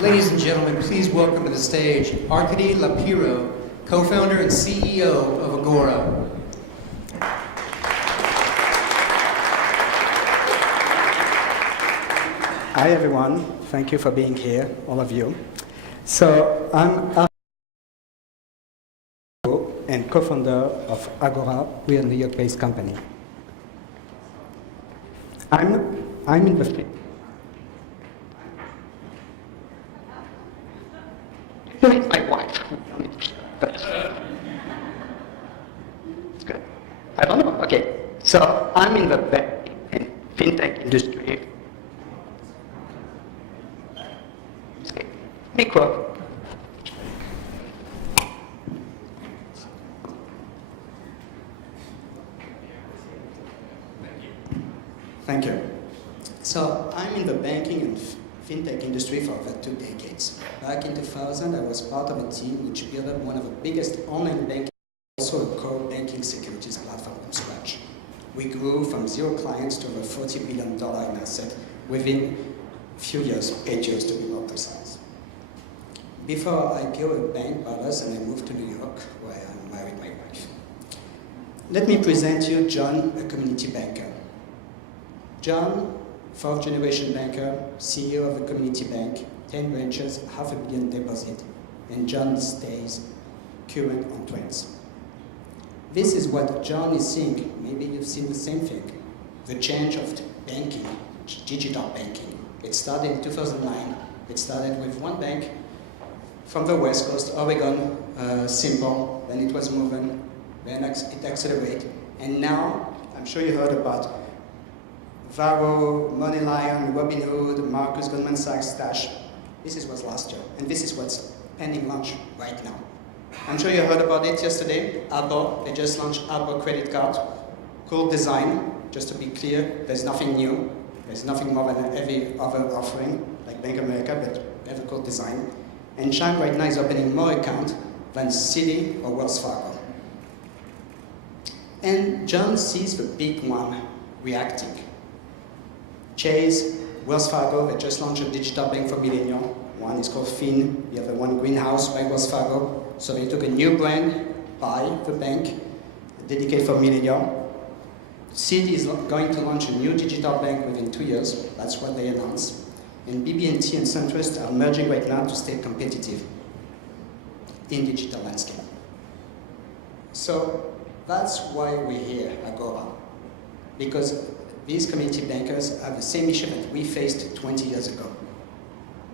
Ladies and gentlemen, please welcome to the stage Arkady Lapiro, co-founder and CEO of Goro. Hi everyone, thank you for being here, all of you. So I'm Arkady and co-founder of Agora. We're a New York-based company. I'm in the It's my wife. It's good. I don't know. Okay. So I'm in the bank and fintech industry. Micro. Thank you. So I'm in the banking and fintech industry for over 2 decades. Back in 2000, I was part of a team which built up one of the biggest online banking, also a core banking securities platform from scratch. We grew from 0 clients to over $40 billion in assets within a few years, 8 years to be more precise. Before IPO, a bank bought us and I moved to New York, where I married my wife. Let me present you John, a community banker. John, 4th generation banker, CEO of a community bank, 10 branches, $500 million deposit, and John stays current on trends. This is what John is seeing. Maybe you've seen the same thing. The change of banking, digital banking. It started in 2009. It started with one bank from the West Coast, Oregon, simple, then it was moving, then it accelerated, and now, I'm sure you heard about Varo, Moneyline, Robinhood, Marcus, Goldman Sachs, Stash. This is what's last year, and this is what's pending launch right now. I'm sure you heard about it yesterday. Apple, they just launched Apple credit card. Cool design, just to be clear, there's nothing new. There's nothing more than every other offering, like Bank of America, but they have a cool design. And Chime right now is opening more accounts than Citi or Wells Fargo. And John sees the big one reacting. Chase, Wells Fargo, they just launched a digital bank for millennials. One is called Fin, the other one Greenhouse by Wells Fargo. So they took a new brand, buy the bank, dedicated for millennials. Citi is going to launch a new digital bank within 2 years. That's what they announced. And BB&T and SunTrust are merging right now to stay competitive in digital landscape. So that's why we're here at Goro, because these community bankers have the same issue that we faced 20 years ago.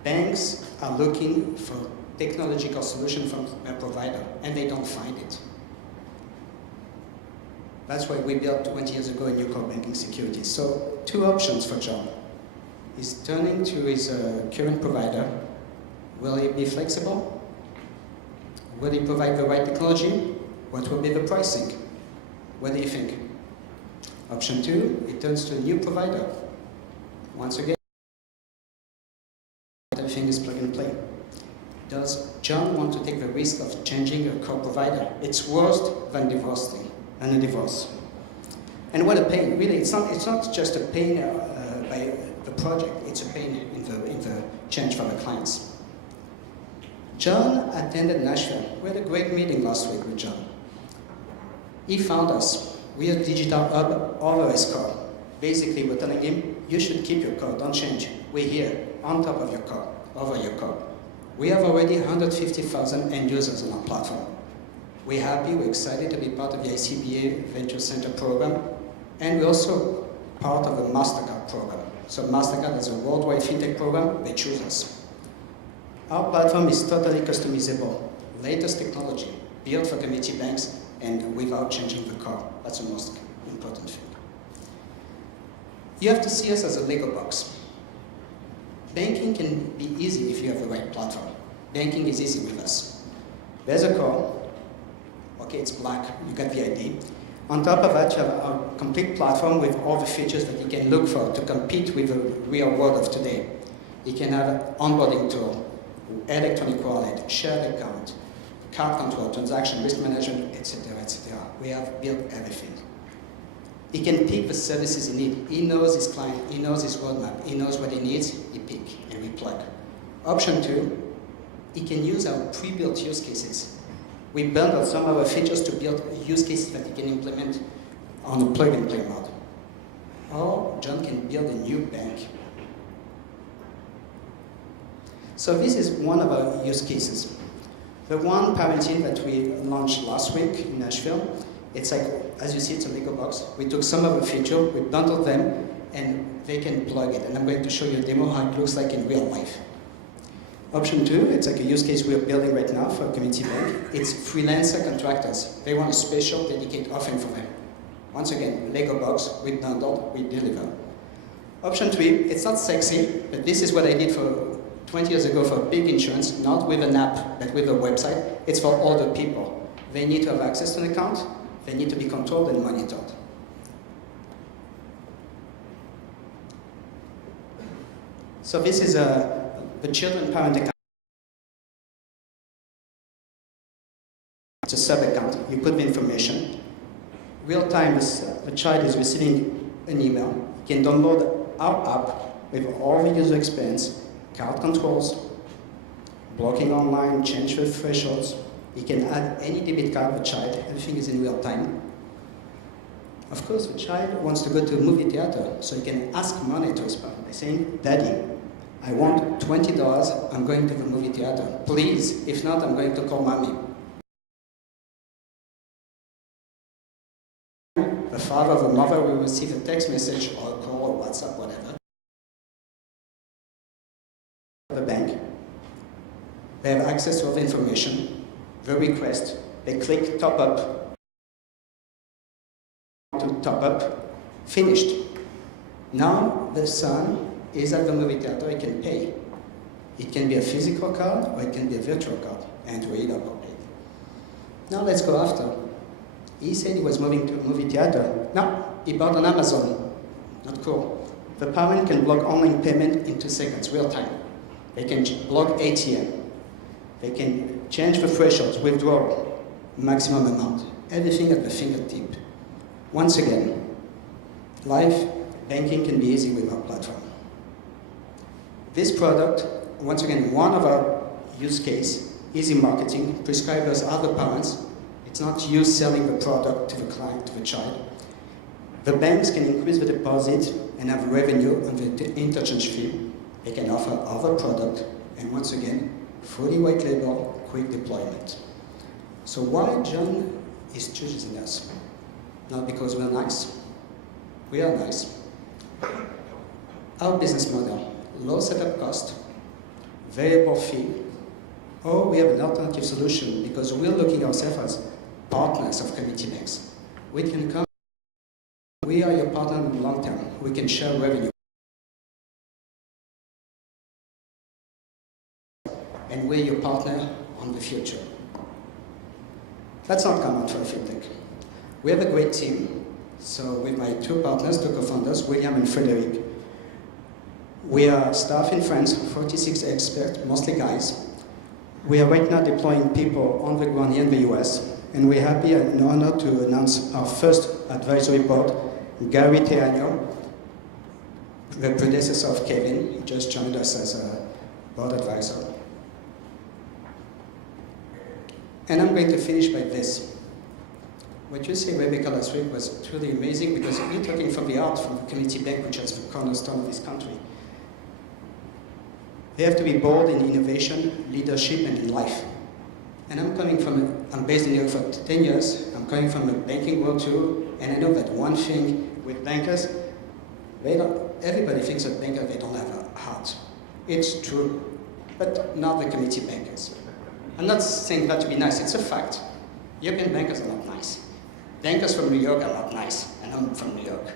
Banks are looking for technological solution from a provider, and they don't find it. That's why we built 20 years ago a new core banking security. So 2 options for John. He's turning to his current provider. Will he be flexible? Will he provide the right technology? What will be the pricing? What do you think? Option 2, he turns to a new provider. Once again, everything is plug and play. Does John want to take the risk of changing a core provider? It's worse than a divorce. And what a pain! Really, it's not just a pain by the project. It's a pain in the change for the clients. John attended Nashville. We had a great meeting last week with John. He found us. We are a digital hub over his core. Basically, we're telling him, you should keep your core, don't change. We're here, on top of your core, over your core. We have already 150,000 end users on our platform. We're happy, we're excited to be part of the ICBA Venture Center program, and we're also part of the MasterCard program. So MasterCard is a worldwide fintech program, they choose us. Our platform is totally customizable, latest technology, built for community banks, and without changing the core. That's the most important thing. You have to see us as a Lego box. Banking can be easy if you have the right platform. Banking is easy with us. There's a core. Okay, it's black, you got the ID. On top of that, you have a complete platform with all the features that you can look for to compete with the real world of today. You can have an onboarding tool, electronic wallet, shared account, card control, transaction, risk management, etc., etc. We have built everything. He can pick the services he needs. He knows his client, he knows his roadmap, he knows what he needs, he pick and we plug. Option 2, he can use our pre-built use cases. We bundle some of our features to build use cases that he can implement on a plug-and-play mode. Or John can build a new bank. So this is one of our use cases. The one parenting that we launched last week in Nashville, it's like, as you see, it's a Lego box. We took some of the features, we bundled them, and they can plug it. And I'm going to show you a demo how it looks like in real life. Option 2, it's like a use case we're building right now for a community bank. It's freelancer contractors. They want a special, dedicated offering for them. Once again, Lego box, we bundle, we deliver. Option 3, it's not sexy, but this is what I did for 20 years ago for big insurance, not with an app, but with a website. It's for older people. They need to have access to an account. They need to be controlled and monitored. So this is the children parent account. It's a sub-account. You put the information. Real time, the child is receiving an email. You can download our app with all the user experience, card controls, blocking online, change the thresholds. You can add any debit card of the child. Everything is in real time. Of course, the child wants to go to a movie theater, so he can ask money to his parent by saying, "Daddy, I want $20. I'm going to the movie theater. Please, if not, I'm going to call mommy." The father or the mother will receive a text message or a call or WhatsApp, whatever. The bank. They have access to all the information, the request. They click top up. To top up, finished. Now the son is at the movie theater, he can pay. It can be a physical card or it can be a virtual card, and read up or pay. Now let's go after. He said he was moving to a movie theater. No, he bought on Amazon. Not cool. The parent can block online payment in 2 seconds, real time. They can block ATM. They can change the thresholds, withdrawal, maximum amount, everything at the fingertip. Once again, life banking can be easy with our platform. This product, once again, one of our use case, easy marketing. Prescribers are the parents. It's not you selling the product to the client, to the child. The banks can increase the deposit and have revenue on the interchange fee. They can offer other product, and once again, fully white label, quick deployment. So why John is choosing us? Not because we're nice. We are nice. Our business model, low setup cost, variable fee, or we have an alternative solution because we're looking ourselves as partners of community banks. We can come, we are your partner in the long term. We can share revenue. And we're your partner on the future. That's not common for a fintech. We have a great team. So with my 2 partners, 2 co-founders, William and Frederic, we are staff in France, 46 experts, mostly guys. We are right now deploying people on the ground here in the US, and we're happy and honored to announce our first advisory board, Gary Teagno, the predecessor of Kevin. He just joined us as a board advisor. And I'm going to finish by this. What you say, Rebecca, last week was truly amazing because we're talking from the art, from the community bank, which is the cornerstone of this country. They have to be bold in innovation, leadership, and in life. And I'm based in New York for 10 years. I'm coming from the banking world too, and I know that one thing with bankers, everybody thinks that bankers, they don't have a heart. It's true, but not the community bankers. I'm not saying that to be nice, it's a fact. European bankers are not nice. Bankers from New York are not nice, and I'm from New York.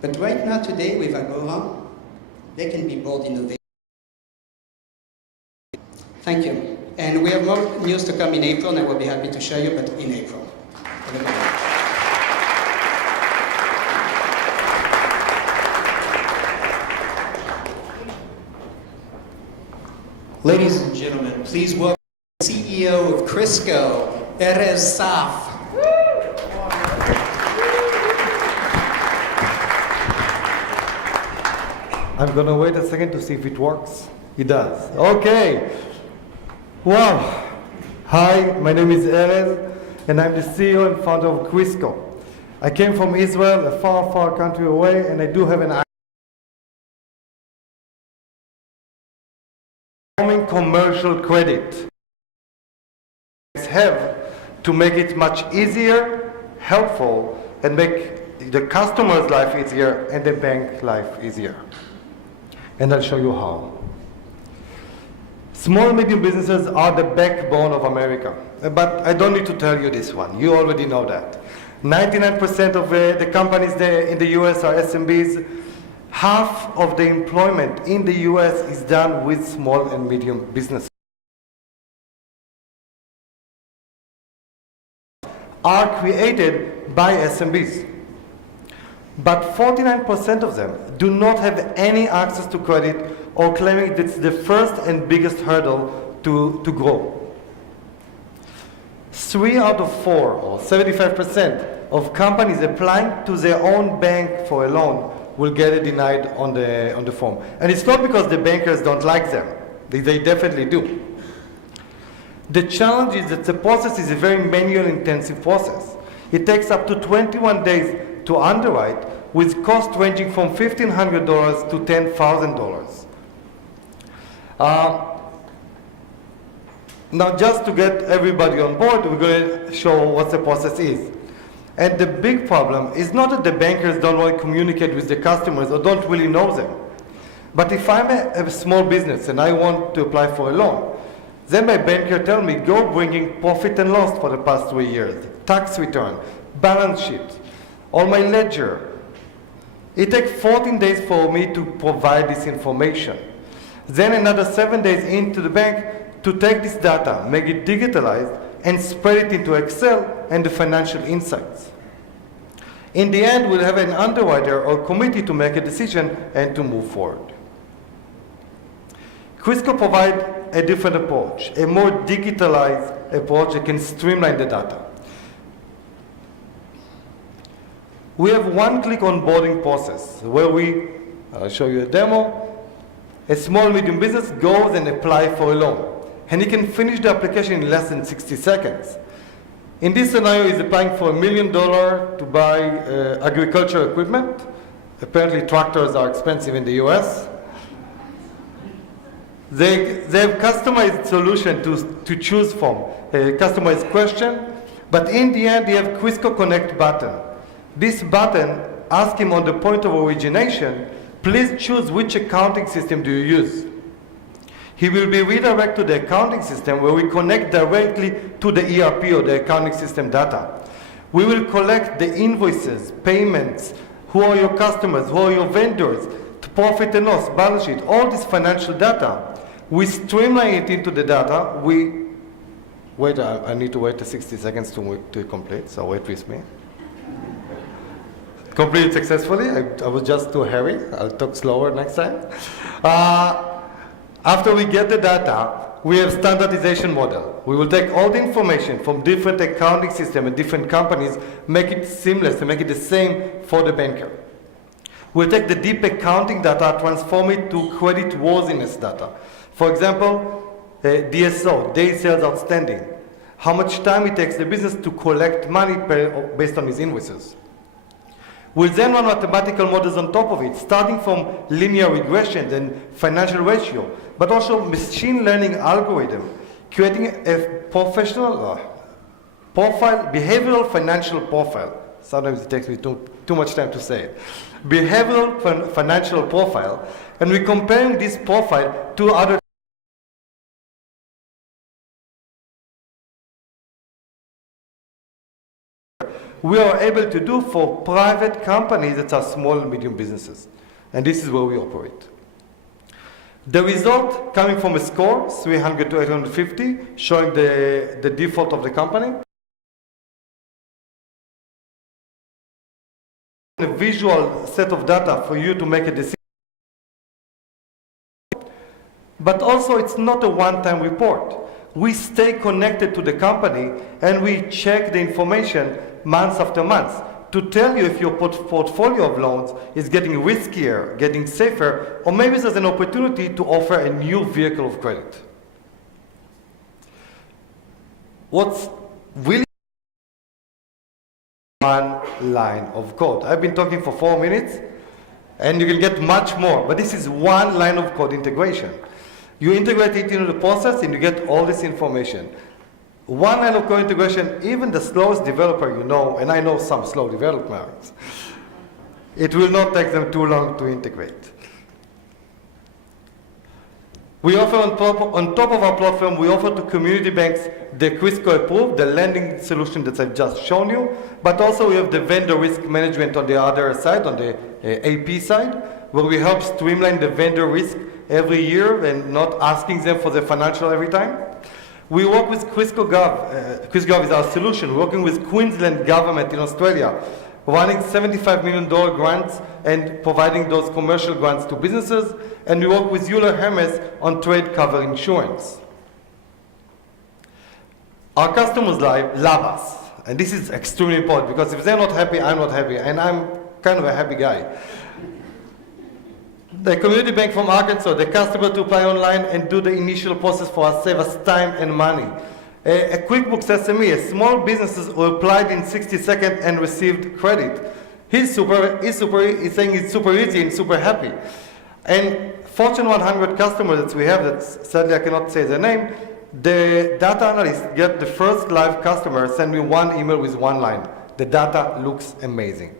But right now, today, with Goro, they can be bold innovators. Thank you. And we have more news to come in April, and I will be happy to share you, but in April. Ladies and gentlemen, please welcome the CEO of Crisco, Erez Saf. I'm gonna wait a second to see if it works. It does. Okay. Wow. Hi, my name is Erez, and I'm the CEO and founder of Crisco. I came from Israel, a far, far country away, and I do have an commercial credit. Have to make it much easier, helpful, and make the customer's life easier and the bank life easier. And I'll show you how. Small and medium businesses are the backbone of America. But I don't need to tell you this one. You already know that. 99% of the companies there in the US are SMBs. Half of the employment in the US is done with small and medium businesses. Are created by SMBs. But 49% of them do not have any access to credit or claiming it's the first and biggest hurdle to grow. 3 out of 4, or 75%, of companies applying to their own bank for a loan will get it denied on the form. And it's not because the bankers don't like them. They definitely do. The challenge is that the process is a very manual intensive process. It takes up to 21 days to underwrite, with costs ranging from $1,500 to $10,000. Now, just to get everybody on board, we're going to show what the process is. And the big problem is not that the bankers don't want to communicate with the customers or don't really know them. But if I'm a small business and I want to apply for a loan, then my banker tells me, go bring in profit and loss for the past 3 years, tax return, balance sheet, all my ledger. It takes 14 days for me to provide this information. Then another 7 days into the bank to take this data, make it digitalized, and spread it into Excel and the financial insights. In the end, we'll have an underwriter or committee to make a decision and to move forward. Crisco provides a different approach, a more digitalized approach that can streamline the data. We have one-click onboarding process where I'll show you a demo. A small medium business goes and applies for a loan, and he can finish the application in less than 60 seconds. In this scenario, he's applying for $1 million to buy agricultural equipment. Apparently, tractors are expensive in the US. They have customized solution to choose from, a customized question, but in the end, they have Crisco Connect button. This button asks him on the point of origination, please choose which accounting system do you use. He will be redirected to the accounting system where we connect directly to the ERP or the accounting system data. We will collect the invoices, payments, who are your customers, who are your vendors, profit and loss, balance sheet, all this financial data. We streamline it into the data. I need to wait 60 seconds to complete, so wait with me. Completed successfully. I was just too hairy. I'll talk slower next time. After we get the data, we have standardization model. We will take all the information from different accounting systems and different companies, make it seamless and make it the same for the banker. We'll take the deep accounting data, transform it to creditworthiness data. For example, DSO, Days Sales Outstanding. How much time it takes the business to collect money based on his invoices. We'll then run mathematical models on top of it, starting from linear regression and financial ratio, but also machine learning algorithm, creating a professional profile, behavioral financial profile. Sometimes it takes me too much time to say it. Behavioral financial profile, and we're comparing this profile to other we are able to do for private companies that are small and medium businesses. And this is where we operate. The result coming from a score, 300 to 850, showing the default of the company. A visual set of data for you to make a decision. But also it's not a one-time report. We stay connected to the company and we check the information months after months to tell you if your portfolio of loans is getting riskier, getting safer, or maybe there's an opportunity to offer a new vehicle of credit. What's really one line of code. I've been talking for 4 minutes, and you can get much more, but this is one line of code integration. You integrate it into the process, and you get all this information. One line of code integration, even the slowest developer you know, and I know some slow developers, it will not take them too long to integrate. We offer on top of our platform, we offer to community banks the Crisco approved, the lending solution that I've just shown you, but also we have the vendor risk management on the other side, on the AP side, where we help streamline the vendor risk every year and not asking them for the financial every time. We work with Crisco Gov. Crisco Gov is our solution. We're working with Queensland government in Australia, running $75 million grants and providing those commercial grants to businesses. And we work with Euler Hermes on trade cover insurance. Our customers love us. And this is extremely important because if they're not happy, I'm not happy. And I'm kind of a happy guy. The community bank from Arkansas, the customer to apply online and do the initial process for us, save us time and money. A QuickBooks SME, a small businesses who applied in 60 seconds and received credit. He's saying it's super easy and super happy. And Fortune 100 customers that we have, that sadly I cannot say their name, the data analyst get the first live customer, send me one email with one line. The data looks amazing.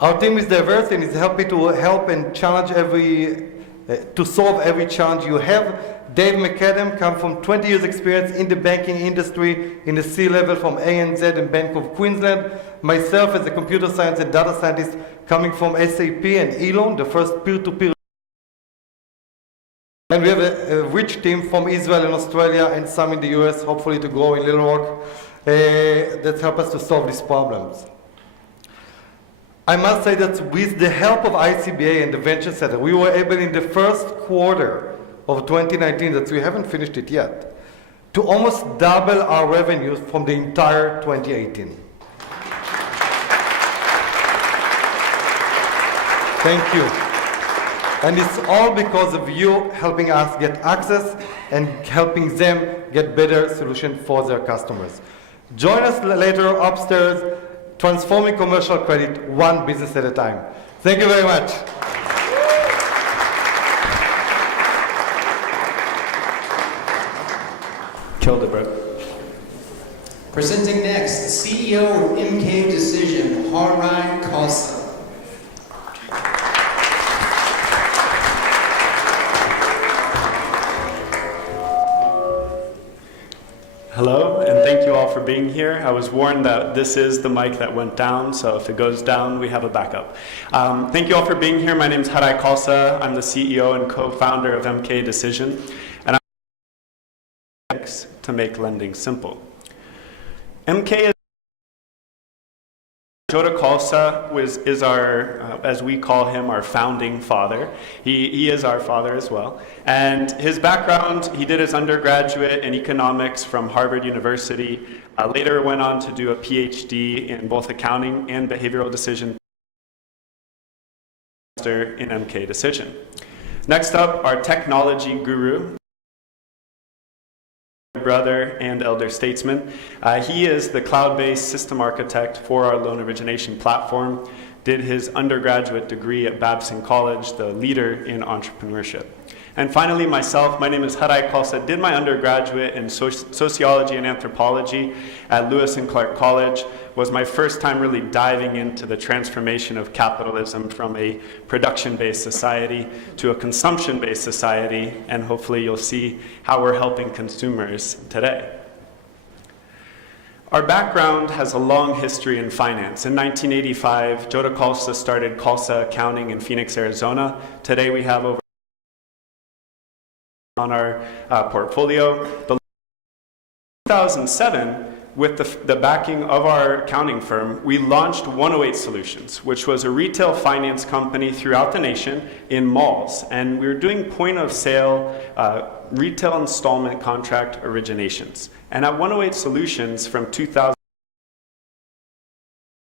Our team is diverse and is happy to help and challenge to solve every challenge you have. Dave McAdam comes from 20 years experience in the banking industry in the C-level from ANZ and Bank of Queensland. Myself as a computer science and data scientist coming from SAP and Elon, the first peer-to-peer. And we have a rich team from Israel and Australia and some in the US, hopefully to grow in Little Rock, that help us to solve these problems. I must say that with the help of ICBA and the Venture Center, we were able in the first quarter of 2019, that we haven't finished it yet, to almost double our revenues from the entire 2018. Thank you. And it's all because of you helping us get access and helping them get better solutions for their customers. Join us later upstairs, transforming commercial credit one business at a time. Thank you very much. Killed it, bro. Presenting next, the CEO of MK Decision, Harai Khalsa. Hello, and thank you all for being here. I was warned that this is the mic that went down, so if it goes down, we have a backup. Thank you all for being here. My name is Harai Khalsa. I'm the CEO and co-founder of MK Decision, and I'm to make lending simple. MK is Joda Khalsa is our, as we call him, our founding father. He is our father as well. And his background, he did his undergraduate in economics from Harvard University, later went on to do a PhD in both accounting and behavioral decision in MK Decision. Next up, our technology guru, brother and elder statesman. He is the cloud-based system architect for our loan origination platform, did his undergraduate degree at Babson College, the leader in entrepreneurship. And finally, myself, my name is Harai Khalsa, did my undergraduate in sociology and anthropology at Lewis and Clark College, was my first time really diving into the transformation of capitalism from a production-based society to a consumption-based society, and hopefully you'll see how we're helping consumers today. Our background has a long history in finance. In 1985, Joda Khalsa started Khalsa Accounting in Phoenix, Arizona. Today we have over on our portfolio. In 2007, with the backing of our accounting firm, we launched 108 Solutions, which was a retail finance company throughout the nation in malls. And we were doing point of sale retail installment contract originations. And at 108 Solutions from 2000,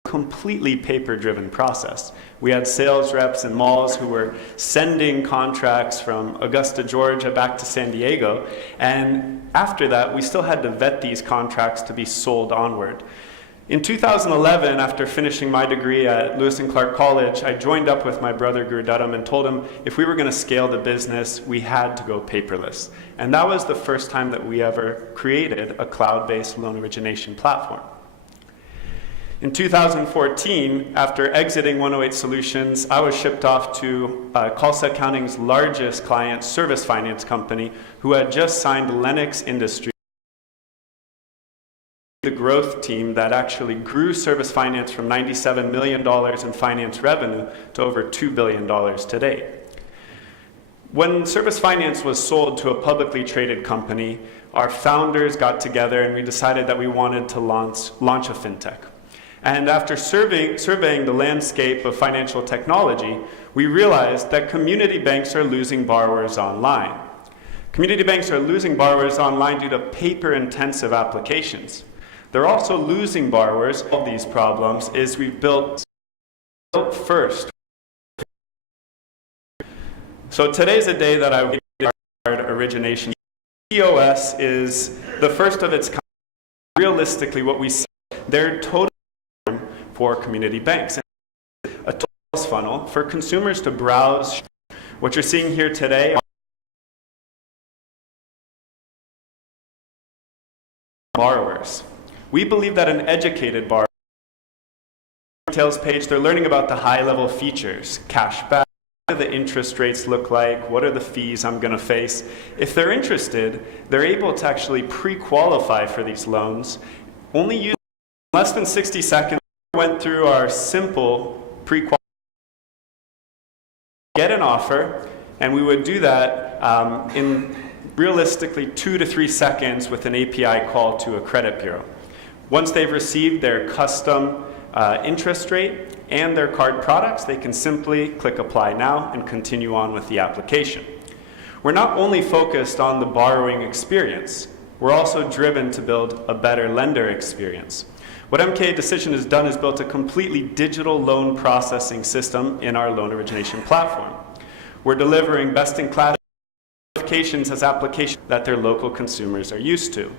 completely paper-driven process. We had sales reps in malls who were sending contracts from Augusta, Georgia back to San Diego, and after that we still had to vet these contracts to be sold onward. In 2011, after finishing my degree at Lewis and Clark College, I joined up with my brother Guru Dutton and told him if we were going to scale the business, we had to go paperless. And that was the first time that we ever created a cloud-based loan origination platform. In 2014, after exiting 108 Solutions, I was shipped off to Khalsa Accounting's largest client, Service Finance Company, who had just signed Lennox Industries, the growth team that actually grew Service Finance from $97 million in finance revenue to over $2 billion today. When Service Finance was sold to a publicly traded company, our founders got together and we decided that we wanted to launch a fintech. And after surveying the landscape of financial technology, we realized that community banks are losing borrowers online. Community banks are losing borrowers online due to paper-intensive applications. They're also losing borrowers. All of these problems is we've built first. So today's a day that I would card origination. POS is the first of its kind. Realistically, what we see, they're totally for community banks. A total funnel for consumers to browse. What you're seeing here today are borrowers. We believe that an educated borrower details page, they're learning about the high-level features, cash back, what do the interest rates look like, what are the fees I'm going to face. If they're interested, they're able to actually pre-qualify for these loans. Only using less than 60 seconds, we went through our simple pre-qualification, get an offer, and we would do that in realistically 2 to 3 seconds with an API call to a credit bureau. Once they've received their custom interest rate and their card products, they can simply click Apply Now and continue on with the application. We're not only focused on the borrowing experience, we're also driven to build a better lender experience. What MK Decision has done is built a completely digital loan processing system in our loan origination platform. We're delivering best-in-class applications as applications that their local consumers are used to.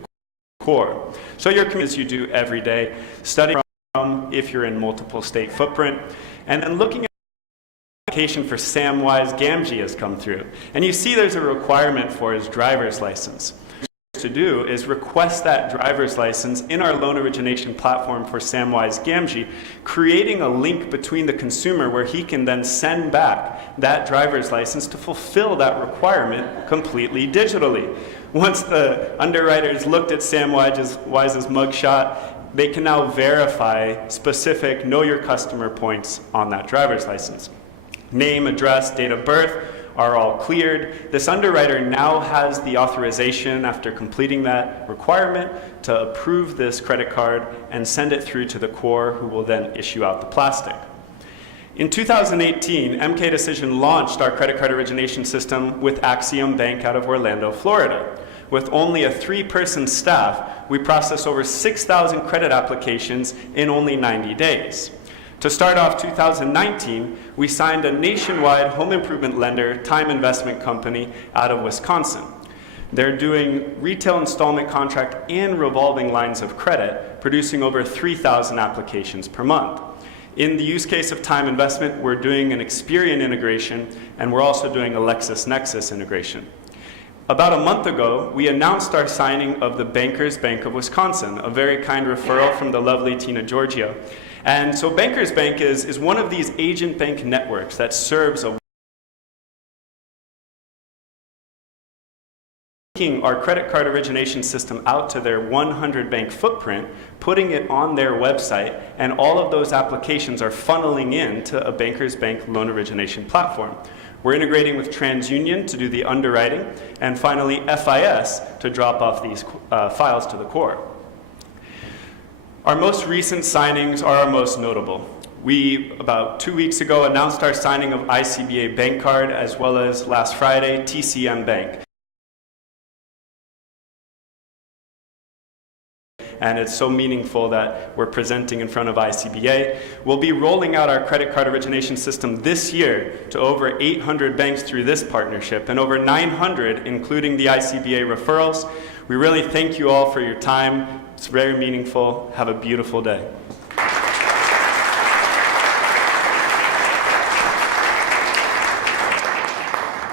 Core. So your communities you do every day, studying from if you're in multiple state footprint, and then looking at the application for Samwise Gamgee has come through. And you see there's a requirement for his driver's license. To do is request that driver's license in our loan origination platform for Samwise Gamgee, creating a link between the consumer where he can then send back that driver's license to fulfill that requirement completely digitally. Once the underwriters looked at Samwise's mugshot, they can now verify specific know your customer points on that driver's license. Name, address, date of birth are all cleared. This underwriter now has the authorization after completing that requirement to approve this credit card and send it through to the core, who will then issue out the plastic. In 2018, MK Decision launched our credit card origination system with Axiom Bank out of Orlando, Florida. With only a 3-person staff, we processed over 6,000 credit applications in only 90 days. To start off 2019, we signed a nationwide home improvement lender, time investment company out of Wisconsin. They're doing retail installment contract and revolving lines of credit, producing over 3,000 applications per month. In the use case of time investment, we're doing an Experian integration, and we're also doing a LexisNexis integration. About a month ago, we announced our signing of the Bankers Bank of Wisconsin, a very kind referral from the lovely Tina Giorgio. And so Bankers Bank is one of these agent bank networks that serves taking our credit card origination system out to their 100 bank footprint, putting it on their website, and all of those applications are funneling into a Bankers Bank loan origination platform. We're integrating with TransUnion to do the underwriting, and finally FIS to drop off these files to the core. Our most recent signings are our most notable. We, about 2 weeks ago, announced our signing of ICBA Bank Card, as well as last Friday, TCM Bank. And it's so meaningful that we're presenting in front of ICBA. We'll be rolling out our credit card origination system this year to over 800 banks through this partnership, and over 900, including the ICBA referrals. We really thank you all for your time. It's very meaningful. Have a beautiful day.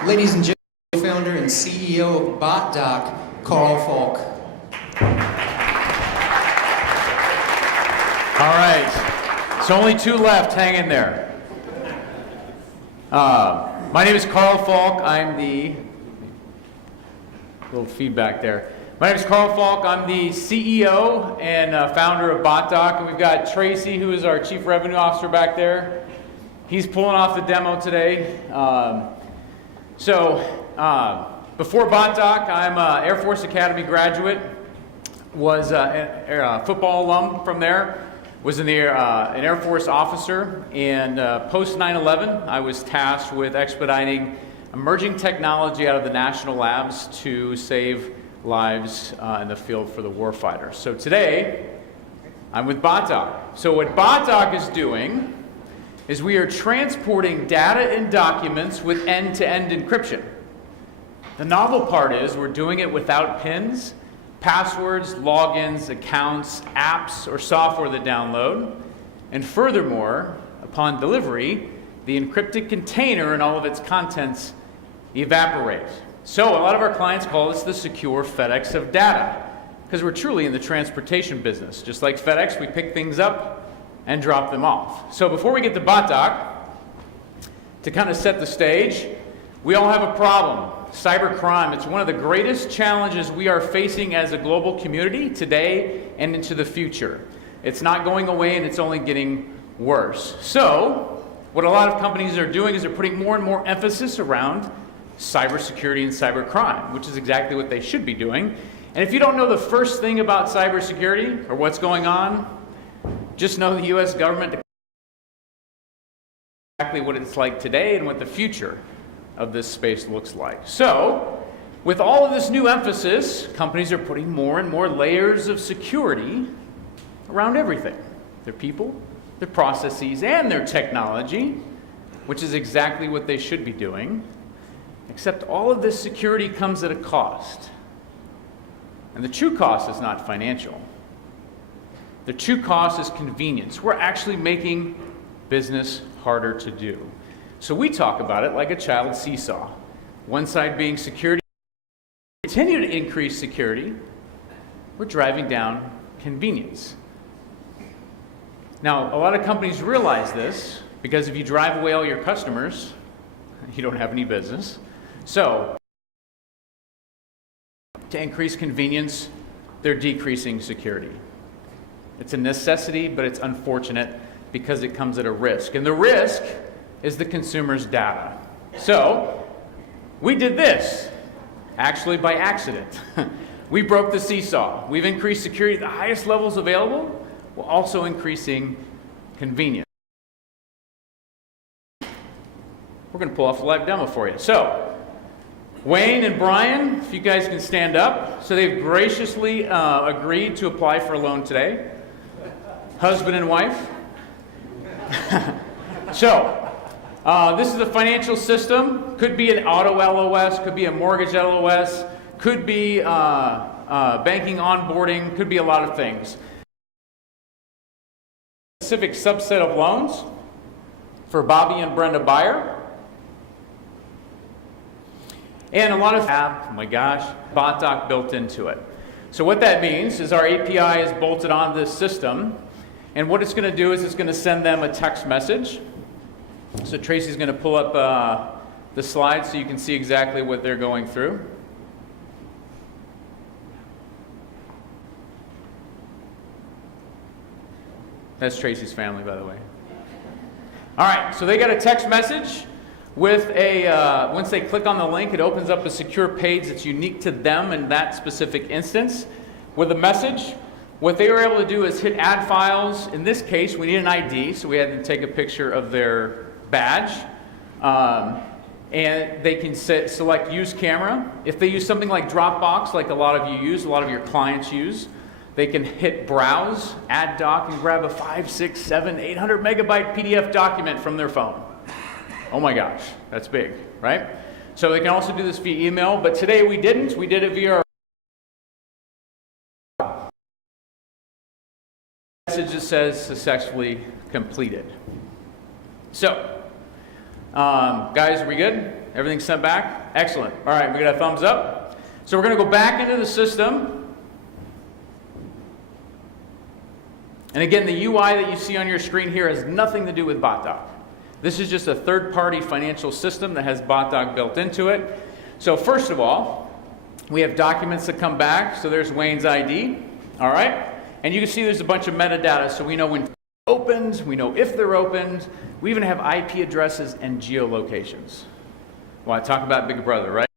Ladies and gentlemen, founder and CEO of Botdoc, Carl Falk. All right, it's only 2 left. Hang in there. My name is Carl Falk. I'm the little feedback there. My name is Carl Falk. I'm the CEO and founder of Botdoc, and we've got Tracy, who is our Chief Revenue Officer back there. He's pulling off the demo today. Before Botdoc, I'm an Air Force Academy graduate, was a football alum from there. Was an Air Force officer, and post 9/11, I was tasked with expediting emerging technology out of the national labs to save lives in the field for the warfighter. So today, I'm with Botdoc. So what Botdoc is doing is we are transporting data and documents with end-to-end encryption. The novel part is we're doing it without PINs, passwords, logins, accounts, apps, or software that download. And furthermore, upon delivery, the encrypted container and all of its contents evaporate. So a lot of our clients call this the secure FedEx of data, because we're truly in the transportation business. Just like FedEx, we pick things up and drop them off. So before we get to Botdoc, to kind of set the stage, we all have a problem. Cybercrime, it's one of the greatest challenges we are facing as a global community today and into the future. It's not going away, and it's only getting worse. So what a lot of companies are doing is they're putting more and more emphasis around cybersecurity and cybercrime, which is exactly what they should be doing. And if you don't know the first thing about cybersecurity or what's going on, just know the US government exactly what it's like today and what the future of this space looks like. So, with all of this new emphasis, companies are putting more and more layers of security around everything. Their people, their processes, and their technology, which is exactly what they should be doing. Except all of this security comes at a cost. And the true cost is not financial. The true cost is convenience. We're actually making business harder to do. So we talk about it like a child seesaw. One side being security. Continue to increase security. We're driving down convenience. Now, a lot of companies realize this because if you drive away all your customers, you don't have any business. So, to increase convenience, they're decreasing security. It's a necessity, but it's unfortunate because it comes at a risk. And the risk is the consumer's data. So, we did this, actually by accident. We broke the seesaw. We've increased security at the highest levels available, while also increasing convenience. We're going to pull off a live demo for you. So, Wayne and Brian, if you guys can stand up. So they've graciously agreed to apply for a loan today. Husband and wife. So, this is a financial system. Could be an auto LOS, could be a mortgage LOS, could be banking onboarding, could be a lot of things. A specific subset of loans for Bobby and Brenda Beyer. And a lot of, oh my gosh, Botdoc built into it. So what that means is our API is bolted on this system, and what it's going to do is it's going to send them a text message. So Tracy's going to pull up the slides so you can see exactly what they're going through. That's Tracy's family, by the way. All right, so they got a text message with a, once they click on the link, it opens up a secure page that's unique to them in that specific instance. With a message, what they were able to do is hit add files. In this case, we need an ID, so we had to take a picture of their badge. And they can select use camera. If they use something like Dropbox, like a lot of you use, a lot of your clients use, they can hit browse, add doc, and grab a 5, 6, 7, 800 megabyte PDF document from their phone. Oh my gosh, that's big, right? So they can also do this via email, but today we didn't. We did it via our message that says successfully completed. So, guys, are we good? Everything sent back? Excellent. All right, we got a thumbs up. So we're going to go back into the system. And again, the UI that you see on your screen here has nothing to do with Botdoc. This is just a third-party financial system that has Botdoc built into it. So first of all, we have documents that come back. So there's Wayne's ID, all right? And you can see there's a bunch of metadata, so we know when opened, we know if they're opened. We even have IP addresses and geolocations. Well, I talk about Big Brother, right?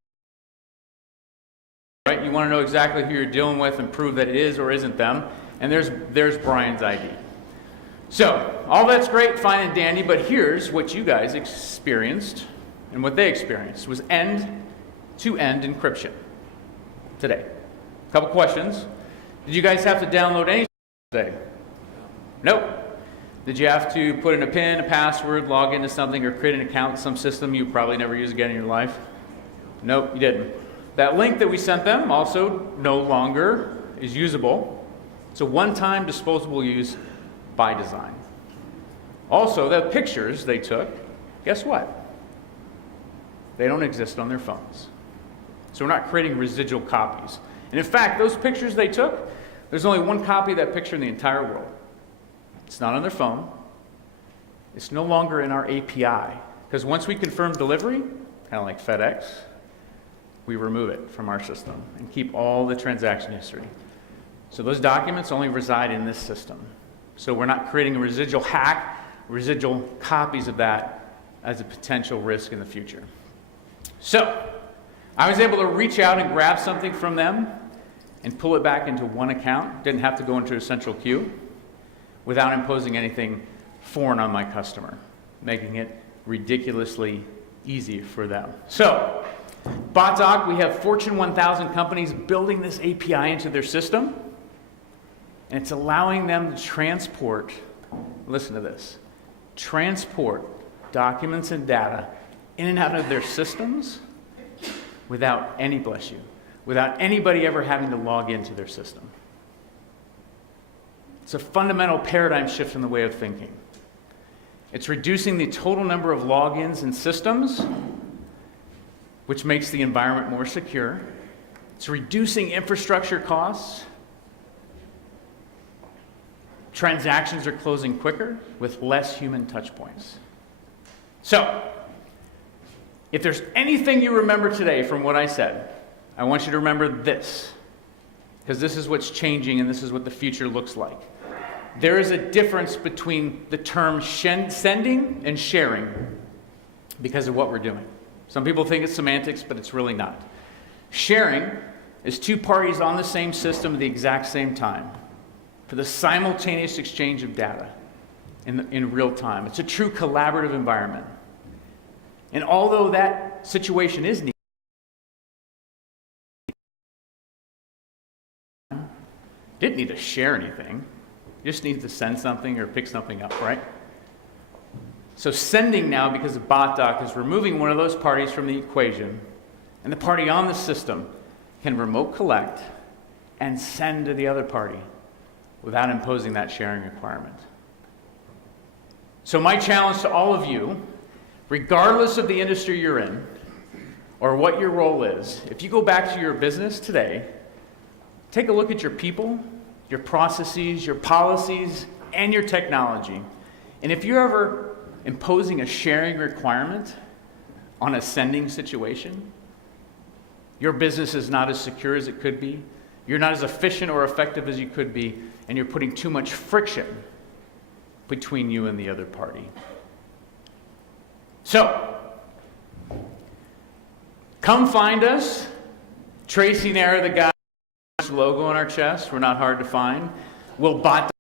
Right? You want to know exactly who you're dealing with and prove that it is or isn't them. And there's Brian's ID. So, all that's great, fine and dandy, but here's what you guys experienced, and what they experienced was end-to-end encryption today. A couple questions. Did you guys have to download anything today? Nope. Did you have to put in a PIN, a password, log into something, or create an account in some system you probably never use again in your life? Nope, you didn't. That link that we sent them also no longer is usable. It's a one-time disposable use by design. Also, the pictures they took, guess what? They don't exist on their phones. So we're not creating residual copies. And in fact, those pictures they took, there's only one copy of that picture in the entire world. It's not on their phone. It's no longer in our API. Because once we confirm delivery, kind of like FedEx, we remove it from our system and keep all the transaction history. So those documents only reside in this system. So we're not creating a residual hack, residual copies of that as a potential risk in the future. So I was able to reach out and grab something from them and pull it back into one account. Didn't have to go into a central queue without imposing anything foreign on my customer, making it ridiculously easy for them. So Botdoc, we have Fortune 1000 companies building this API into their system, and it's allowing them to transport, listen to this, transport documents and data in and out of their systems without any, bless you, without anybody ever having to log into their system. It's a fundamental paradigm shift in the way of thinking. It's reducing the total number of logins and systems, which makes the environment more secure. It's reducing infrastructure costs. Transactions are closing quicker with less human touch points. So, if there's anything you remember today from what I said, I want you to remember this, because this is what's changing and this is what the future looks like. There is a difference between the term sending and sharing because of what we're doing. Some people think it's semantics, but it's really not. Sharing is two parties on the same system at the exact same time for the simultaneous exchange of data in real time. It's a true collaborative environment. And although that situation is neat, didn't need to share anything. You just need to send something or pick something up, right? So sending now, because of Botdoc, is removing one of those parties from the equation, and the party on the system can remote collect and send to the other party without imposing that sharing requirement. So my challenge to all of you, regardless of the industry you're in or what your role is, if you go back to your business today, take a look at your people, your processes, your policies, and your technology. And if you're ever imposing a sharing requirement on a sending situation, your business is not as secure as it could be, you're not as efficient or effective as you could be, and you're putting too much friction between you and the other party. So, come find us. Tracy and Era, the guy with the logo on our chest, we're not hard to find. We'll bot.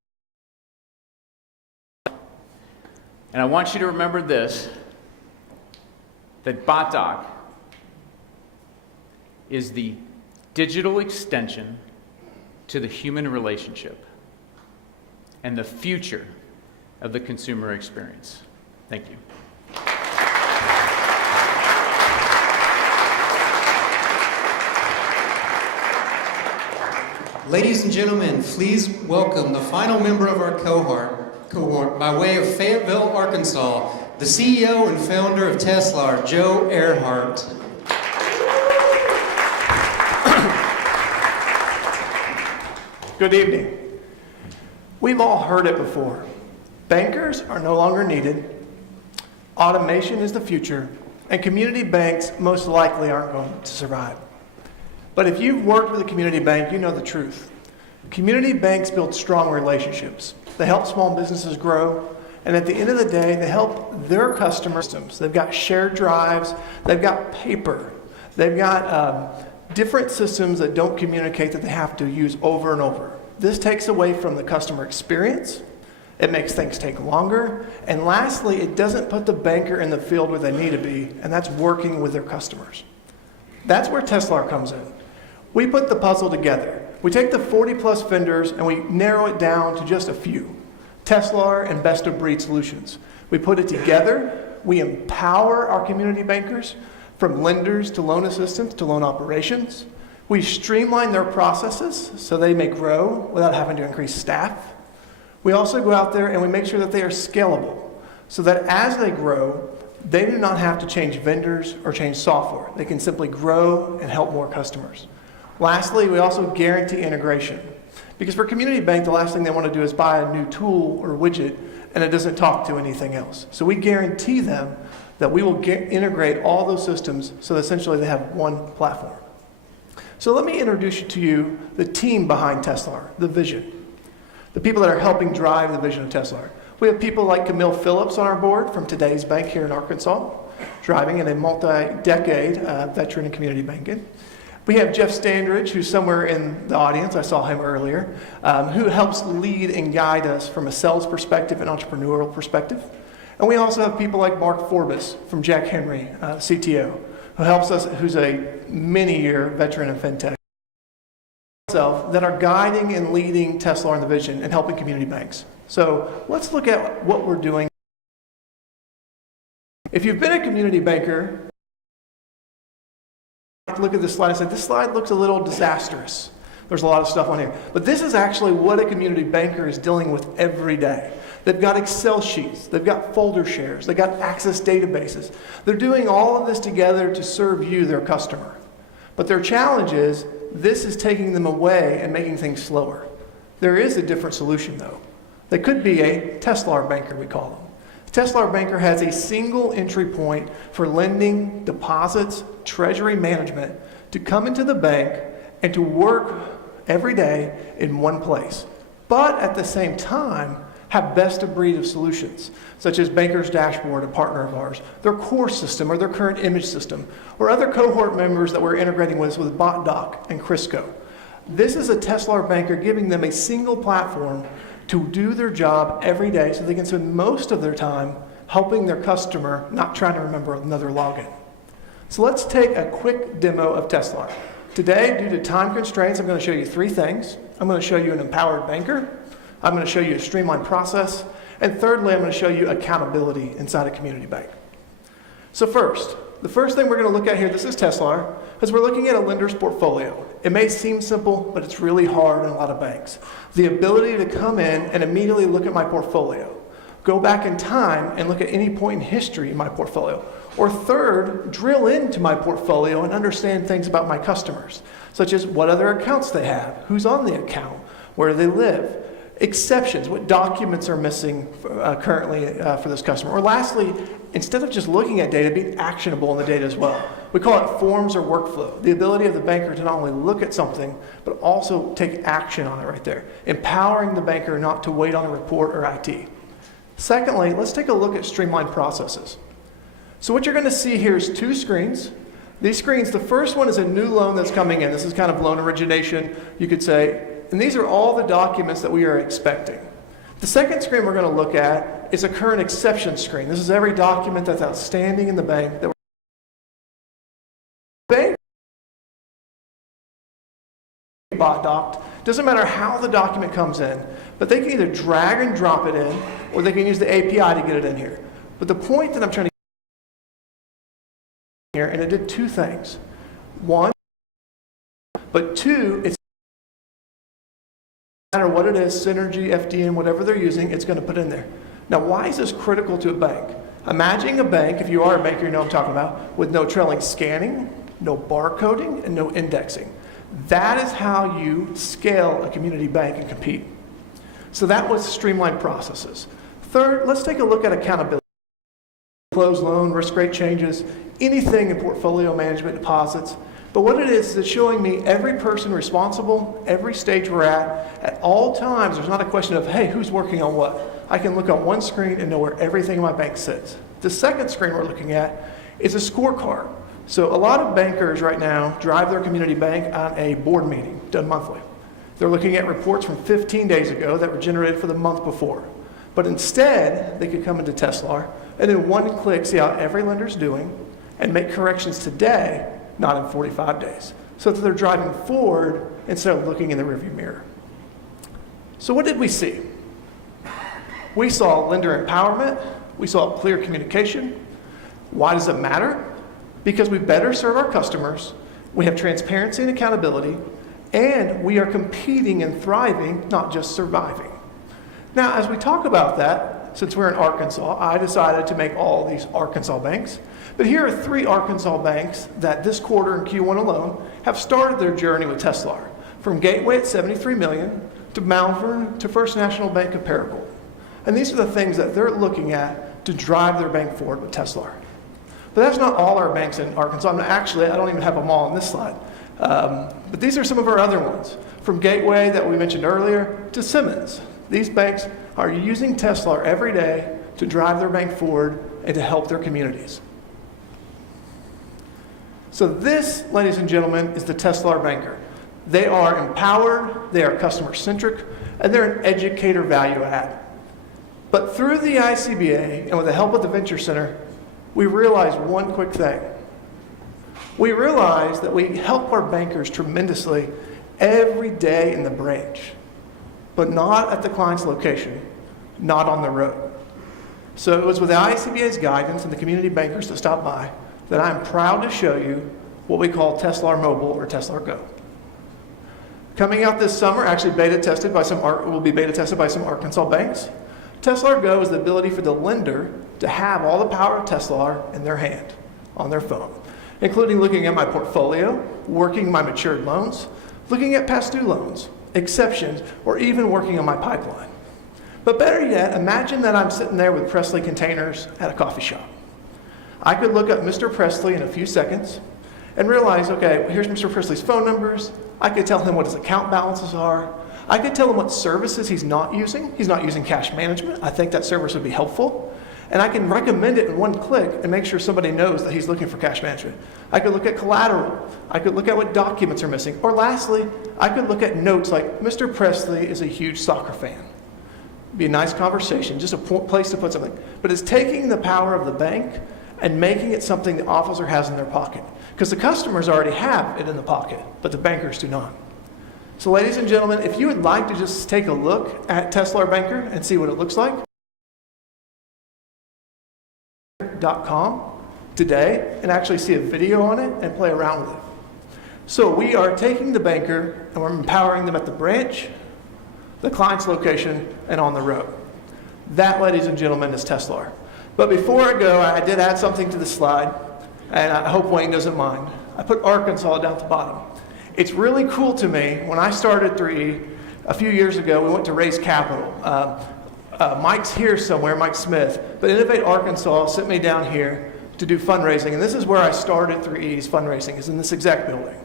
And I want you to remember this, that Botdoc is the digital extension to the human relationship and the future of the consumer experience. Thank you. Ladies and gentlemen, please welcome the final member of our cohort by way of Fayetteville, Arkansas, the CEO and founder of Tesslar, Joe Earhart. Good evening. We've all heard it before. Bankers are no longer needed, automation is the future, and community banks most likely aren't going to survive. But if you've worked with a community bank, you know the truth. Community banks build strong relationships. They help small businesses grow, and at the end of the day, they help their customers. They've got shared drives, they've got paper, they've got different systems that don't communicate that they have to use over and over. This takes away from the customer experience. It makes things take longer. And lastly, it doesn't put the banker in the field where they need to be, and that's working with their customers. That's where Tesslar comes in. We put the puzzle together. We take the 40+ vendors and we narrow it down to just a few. Tesslar and best-of-breed solutions. We put it together. We empower our community bankers, from lenders to loan assistants to loan operations. We streamline their processes so they may grow without having to increase staff. We also go out there and we make sure that they are scalable so that as they grow, they do not have to change vendors or change software. They can simply grow and help more customers. Lastly, we also guarantee integration. Because for a community bank, the last thing they want to do is buy a new tool or widget and it doesn't talk to anything else. So we guarantee them that we will integrate all those systems so that essentially they have one platform. So let me introduce to you the team behind Tesslar, the vision. The people that are helping drive the vision of Tesslar. We have people like Camille Phillips on our board from Today's Bank here in Arkansas, driving in a multi-decade veteran in community banking. We have Jeff Standridge, who's somewhere in the audience, I saw him earlier, who helps lead and guide us from a sales perspective and entrepreneurial perspective. And we also have people like Mark Forbes from Jack Henry, CTO, who helps us, who's a many-year veteran in fintech, that are guiding and leading Tesslar and the vision and helping community banks. So let's look at what we're doing. If you've been a community banker, look at this slide and say, this slide looks a little disastrous. There's a lot of stuff on here. But this is actually what a community banker is dealing with every day. They've got Excel sheets, they've got folder shares, they've got access databases. They're doing all of this together to serve you, their customer. But their challenge is, this is taking them away and making things slower. There is a different solution though. They could be a Tesslar banker, we call them. The Tesslar banker has a single entry point for lending, deposits, treasury management to come into the bank and to work every day in one place. But at the same time, have best-of-breed of solutions, such as Banker's Dashboard, a partner of ours, their core system or their current image system, or other cohort members that we're integrating with Botdoc and Crisco. This is a Tesslar banker giving them a single platform to do their job every day so they can spend most of their time helping their customer, not trying to remember another login. So let's take a quick demo of Tesslar. Today, due to time constraints, I'm going to show you three things. I'm going to show you an empowered banker. I'm going to show you a streamlined process. And thirdly, I'm going to show you accountability inside a community bank. So first, the first thing we're going to look at here, this is Tesslar, is we're looking at a lender's portfolio. It may seem simple, but it's really hard in a lot of banks. The ability to come in and immediately look at my portfolio, go back in time and look at any point in history in my portfolio. Or third, drill into my portfolio and understand things about my customers, such as what other accounts they have, who's on the account, where they live, exceptions, what documents are missing currently for this customer. Or lastly, instead of just looking at data, being actionable in the data as well. We call it forms or workflow, the ability of the banker to not only look at something, but also take action on it right there, empowering the banker not to wait on a report or IT. Secondly, let's take a look at streamlined processes. So what you're going to see here is two screens. These screens, the first one is a new loan that's coming in. This is kind of loan origination, you could say. And these are all the documents that we are expecting. The second screen we're going to look at is a current exception screen. This is every document that's outstanding in the bank. Botdoc, doesn't matter how the document comes in, but they can either drag and drop it in, or they can use the API to get it in here. But the point that I'm trying to get here, and it did two things. One, but two, it's no matter what it is, Synergy, FDN, whatever they're using, it's going to put in there. Now, why is this critical to a bank? Imagine a bank, if you are a banker, you know what I'm talking about, with no trailing scanning, no barcoding, and no indexing. That is how you scale a community bank and compete. So that was streamlined processes. Third, let's take a look at accountability. Closed loan, risk rate changes, anything in portfolio management, deposits. But what it is it's showing me every person responsible, every stage we're at all times. There's not a question of, hey, who's working on what? I can look on one screen and know where everything in my bank sits. The second screen we're looking at is a scorecard. So a lot of bankers right now drive their community bank on a board meeting done monthly. They're looking at reports from 15 days ago that were generated for the month before. But instead, they could come into Tesslar and in one click see how every lender's doing and make corrections today, not in 45 days, so that they're driving forward instead of looking in the rearview mirror. So what did we see? We saw lender empowerment. We saw clear communication. Why does it matter? Because we better serve our customers, we have transparency and accountability, and we are competing and thriving, not just surviving. Now, as we talk about that, since we're in Arkansas, I decided to make all these Arkansas banks. But here are 3 Arkansas banks that this quarter in Q1 alone have started their journey with Tesslar. From Gateway at $73 million, to Malvern, to First National Bank of Paragould. And these are the things that they're looking at to drive their bank forward with Tesslar. But that's not all our banks in Arkansas. I don't even have them all on this slide. But these are some of our other ones. From Gateway that we mentioned earlier to Simmons. These banks are using Tesslar every day to drive their bank forward and to help their communities. So this, ladies and gentlemen, is the Tesslar banker. They are empowered, they are customer-centric, and they're an educator value add. But through the ICBA and with the help of the Venture Center, we realized one quick thing. We realized that we help our bankers tremendously every day in the branch, but not at the client's location, not on the road. So it was with the ICBA's guidance and the community bankers that stopped by that I'm proud to show you what we call Tesslar Mobile or Tesslar Go. Coming out this summer, actually will be beta tested by some Arkansas banks. Tesslar Go is the ability for the lender to have all the power of Tesslar in their hand, on their phone, including looking at my portfolio, working my matured loans, looking at past due loans, exceptions, or even working on my pipeline. But better yet, imagine that I'm sitting there with Presley containers at a coffee shop. I could look up Mr. Presley in a few seconds and realize, okay, here's Mr. Presley's phone numbers. I could tell him what his account balances are. I could tell him what services he's not using. He's not using cash management. I think that service would be helpful. And I can recommend it in one click and make sure somebody knows that he's looking for cash management. I could look at collateral. I could look at what documents are missing. Or lastly, I could look at notes like, Mr. Presley is a huge soccer fan. It'd be a nice conversation, just a place to put something. But it's taking the power of the bank and making it something the officer has in their pocket. Because the customers already have it in the pocket, but the bankers do not. So ladies and gentlemen, if you would like to just take a look at Tesslar Banker and see what it looks like, .com today and actually see a video on it and play around with it. So we are taking the banker and we're empowering them at the branch, the client's location, and on the road. That, ladies and gentlemen, is Tesslar. But before I go, I did add something to the slide, and I hope Wayne doesn't mind. I put Arkansas down at the bottom. It's really cool to me. When I started 3E a few years ago, we went to raise capital. Mike's here somewhere, Mike Smith, but Innovate Arkansas sent me down here to do fundraising, and this is where I started 3E's fundraising, is in this exact building,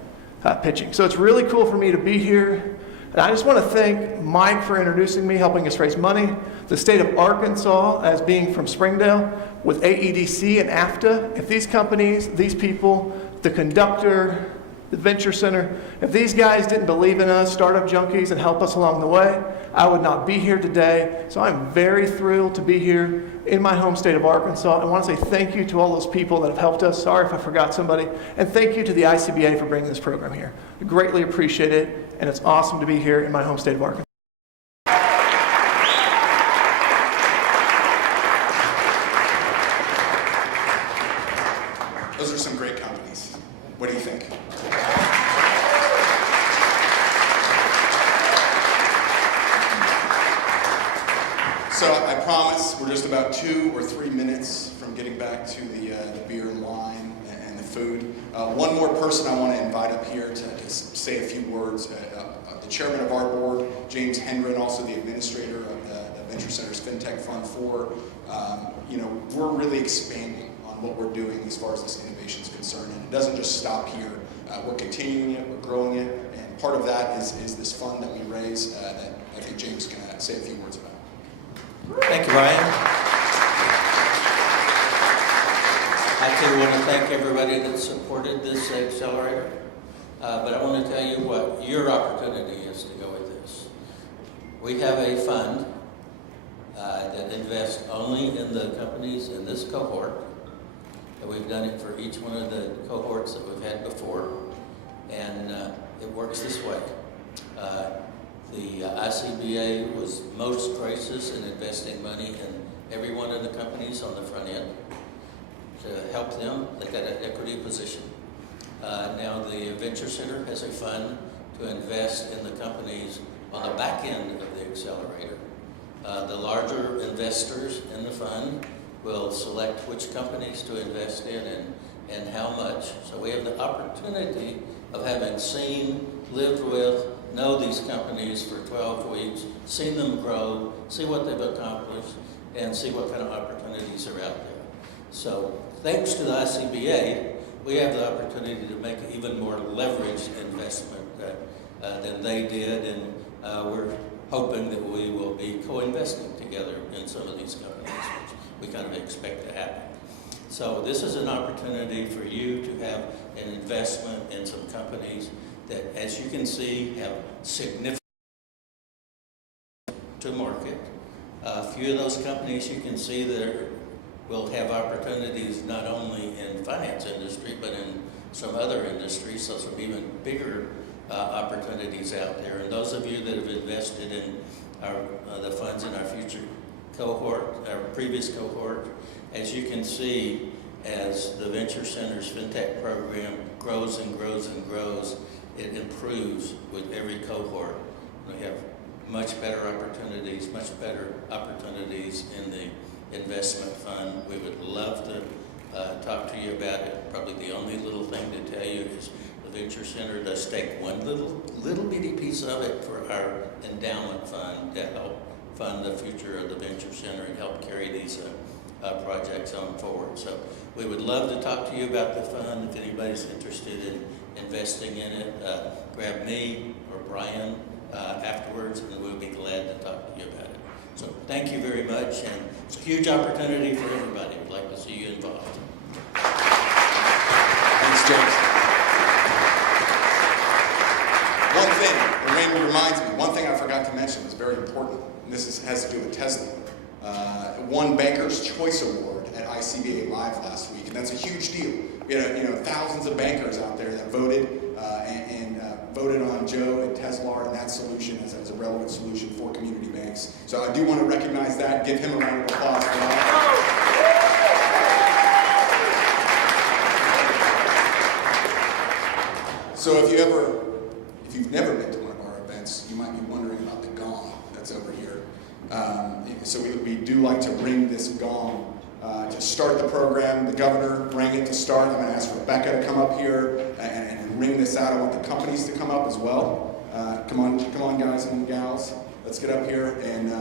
pitching. So it's really cool for me to be here, and I just want to thank Mike for introducing me, helping us raise money, the state of Arkansas as being from Springdale, with AEDC and AFTA. If these companies, these people, the conductor, the Venture Center, if these guys didn't believe in us, startup junkies, and help us along the way, I would not be here today. So I'm very thrilled to be here in my home state of Arkansas. I want to say thank you to all those people that have helped us. Sorry if I forgot somebody. And thank you to the ICBA for bringing this program here. I greatly appreciate it, and it's awesome to be here in my home state of Arkansas. Those are some great companies. What do you think? So I promise we're just about 2 or 3 minutes from getting back to the beer and wine and the food. One more person I want to invite up here to say a few words. The chairman of our board, James Hendren, also the administrator of the Venture Center's FinTech Fund 4. We're really expanding on what we're doing as far as this innovation is concerned. And it doesn't just stop here. We're continuing it, we're growing it, and part of that is this fund that we raise that I think James can say a few words about. Thank you, Ryan. I too want to thank everybody that supported this accelerator, but I want to tell you what your opportunity is to go with this. We have a fund that invest only in the companies in this cohort. And we've done it for each one of the cohorts that we've had before, and it works this way. The ICBA was most gracious in investing money in every one of the companies on the front end to help them. They got an equity position. Now the Venture Center has a fund to invest in the companies on the back end of the accelerator. The larger investors in the fund will select which companies to invest in and how much. So we have the opportunity of having seen, lived with, know these companies for 12 weeks, seen them grow, see what they've accomplished, and see what kind of opportunities are out there. So thanks to the ICBA, we have the opportunity to make even more leveraged investment than they did, and we're hoping that we will be co-investing together in some of these companies, which we kind of expect to happen. So this is an opportunity for you to have an investment in some companies that, as you can see, have significant to market. A few of those companies you can see that will have opportunities not only in finance industry, but in some other industries, so some even bigger opportunities out there. And those of you that have invested in the funds in our future cohort, our previous cohort, as you can see, as the Venture Center's FinTech program grows and grows and grows, it improves with every cohort. We have much better opportunities in the investment fund. We would love to talk to you about it. Probably the only little thing to tell you is the Venture Center does take one little bitty piece of it for our endowment fund to help fund the future of the Venture Center and help carry these projects on forward. So we would love to talk to you about the fund. If anybody's interested in investing in it, grab me or Brian afterwards, and we'll be glad to talk to you about it. So thank you very much, and it's a huge opportunity for everybody. We'd like to see you involved. Thanks, James. One thing, Raymond reminds me, one thing I forgot to mention is very important, and this has to do with Tesslar. Won Banker's Choice Award at ICBA Live last week, and that's a huge deal. We had thousands of bankers out there that voted and voted on Joe and Tesslar and that solution as a relevant solution for community banks. So I do want to recognize that, give him a round of applause for that. So if you've never been to one of our events, you might be wondering about the gong that's over here. So we do like to ring this gong to start the program. The governor rang it to start. I'm going to ask Rebecca to come up here and ring this out. I want the companies to come up as well. Come on, guys and gals. Let's get up here, and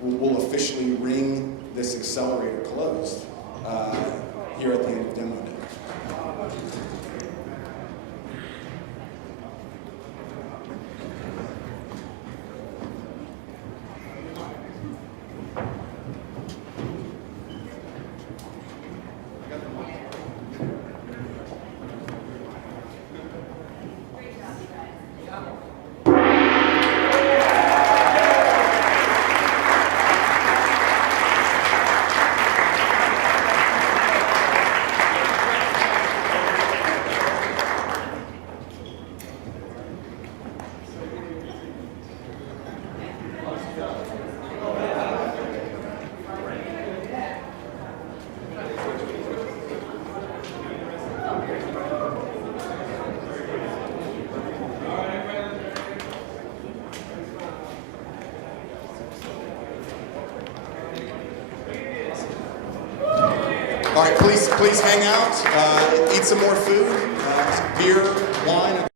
we'll officially ring this accelerator closed here at the end of demo day. All right, please hang out, eat some more food, beer, wine.